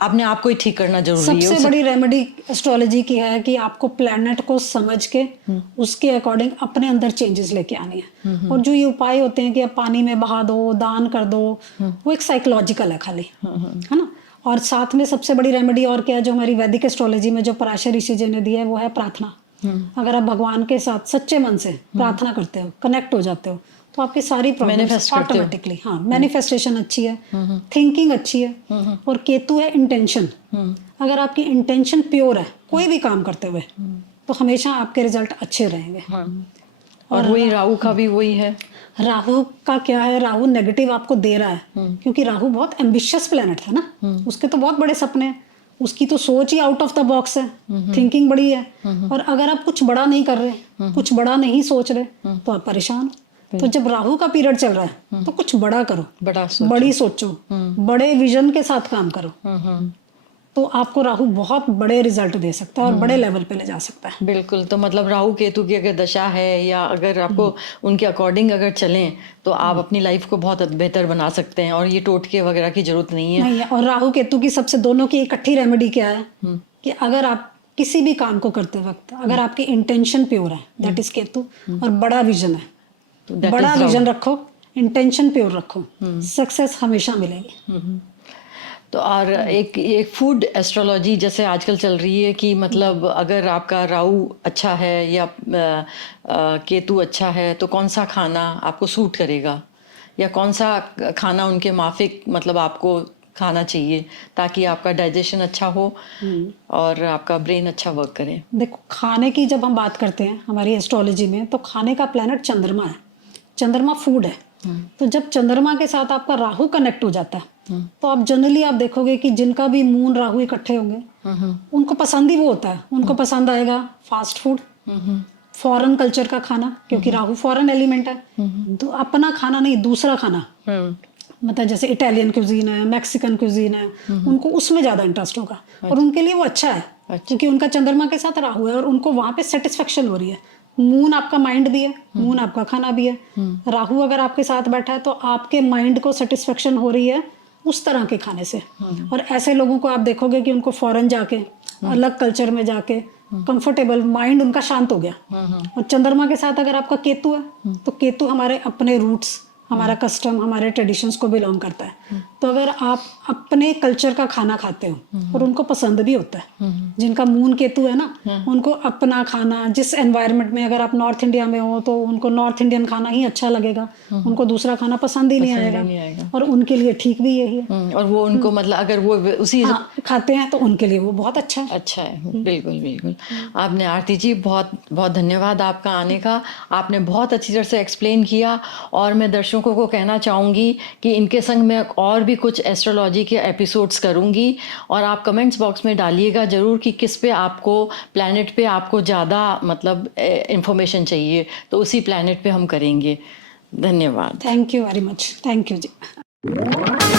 अपने आप को ही ठीक करना जरूरी है। सबसे बड़ी रेमेडी एस्ट्रोलॉजी की है कि आपको प्लैनेट को समझ के उसके अकॉर्डिंग अपने अंदर चेंजेस लेके आनी है। और जो ये उपाय होते हैं कि आप पानी में बहा दो, दान कर दो, वो एक साइकोलॉजिकल है खाली, है ना। और साथ में सबसे बड़ी रेमेडी और क्या है, जो हमारी वैदिक एस्ट्रोलॉजी में जो पराशर ऋषि जी ने दी है, वो है प्रार्थना। अगर आप भगवान के साथ सच्चे मन से प्रार्थना करते हो, कनेक्ट हो जाते हो, तो आपकी सारी प्रॉब्लम्स Manifest करते हो। ऑटोमेटिकली, हाँ, मैनिफेस्टेशन अच्छी है, थिंकिंग अच्छी है। और केतु है इंटेंशन। अगर आपकी इंटेंशन प्योर है कोई भी काम करते हुए, तो हमेशा आपके रिजल्ट अच्छे रहेंगे। और वही राहु का भी वही है। राहु का क्या है, राहु नेगेटिव आपको दे रहा है, क्योंकि राहु बहुत एम्बिशियस प्लेनेट है ना, उसके तो बहुत बड़े सपने हैं, उसकी तो सोच ही आउट ऑफ द बॉक्स है, थिंकिंग बड़ी है। और अगर आप कुछ बड़ा नहीं कर रहे, कुछ बड़ा नहीं सोच रहे, तो आप परेशान हो। तो जब राहु का पीरियड चल रहा है तो कुछ बड़ा करो, बड़ी सोचो, बड़े विजन के साथ काम करो, तो आपको राहु बहुत बड़े रिजल्ट दे सकता है और बड़े लेवल पे ले जा सकता है। बिल्कुल। तो मतलब राहु केतु की अगर दशा है या अगर आपको उनके अकॉर्डिंग अगर चलें तो आप अपनी लाइफ को बहुत बेहतर बना सकते हैं, और ये टोटके वगैरह की जरूरत नहीं है। नहीं है। और राहु केतु की सबसे दोनों की इकट्ठी रेमेडी क्या है कि अगर आप किसी भी काम को करते वक्त अगर आपकी इंटेंशन प्योर है, दैट इज केतु, और बड़ा विजन है, तो that बड़ा is राहु। विजन रखो, इंटेंशन प्योर रखो, सक्सेस हमेशा मिलेगी। तो और एक फूड एस्ट्रोलॉजी जैसे आजकल चल रही है कि मतलब अगर आपका राहु अच्छा है या केतु अच्छा है तो कौन सा खाना आपको सूट करेगा, या कौन सा खाना उनके माफिक मतलब आपको खाना चाहिए ताकि आपका डाइजेशन अच्छा हो और आपका ब्रेन अच्छा वर्क करे। देखो, खाने की जब हम बात करते हैं हमारी एस्ट्रोलॉजी में, तो खाने का प्लैनेट चंद्रमा है, चंद्रमा फूड है। तो जब चंद्रमा के साथ आपका राहु कनेक्ट हो जाता है, तो आप जनरली आप देखोगे कि जिनका भी मून राहु इकट्ठे होंगे उनको पसंद ही वो होता है, उनको पसंद आएगा फास्ट फूड, फॉरेन कल्चर का खाना, क्योंकि राहु फॉरेन एलिमेंट है। तो अपना खाना नहीं, दूसरा खाना, मतलब जैसे इटालियन क्यूजीन है, मैक्सिकन क्यूजीन है, उनको उसमें ज़्यादा इंटरेस्ट होगा और उनके लिए वो अच्छा है, क्योंकि उनका चंद्रमा के साथ राहु है और उनको वहाँ पे सेटिस्फेक्शन हो रही है। मून आपका माइंड भी है, मून आपका खाना भी है। राहु अगर आपके साथ बैठा है तो आपके माइंड को सेटिस्फेक्शन हो रही है उस तरह के खाने से। और ऐसे लोगों को आप देखोगे कि उनको फॉरेन जाके, अलग कल्चर में जाके कंफर्टेबल, माइंड उनका शांत हो गया। और चंद्रमा के साथ अगर आपका केतु है, तो केतु हमारे अपने रूट्स, हमारा कस्टम, हमारे ट्रेडिशंस को बिलोंग करता है। तो अगर आप अपने कल्चर का खाना खाते हो और उनको पसंद भी होता है, जिनका मून केतु है ना, उनको अपना खाना, जिस एनवायरनमेंट में, अगर आप नॉर्थ इंडिया में हो तो उनको नॉर्थ इंडियन खाना ही अच्छा लगेगा, उनको दूसरा खाना पसंद ही नहीं आएगा। और उनके लिए ठीक भी यही है। और वो उनको मतलब अगर वो उसी खाते हैं तो उनके लिए वो बहुत अच्छा है। अच्छा है। बिल्कुल बिल्कुल। आपने आरती जी बहुत बहुत धन्यवाद आपका आने का, आपने बहुत अच्छी तरह से एक्सप्लेन किया। और मैं दर्शकों को कहना चाहूँगी कि इनके संग मैं और भी कुछ एस्ट्रोलॉजी के एपिसोड्स करूँगी, और आप कमेंट्स बॉक्स में डालिएगा ज़रूर कि किस पे आपको, प्लैनेट पे आपको ज़्यादा मतलब इंफॉर्मेशन चाहिए, तो उसी प्लैनेट पे हम करेंगे। धन्यवाद। Thank you very much. Thank you ji.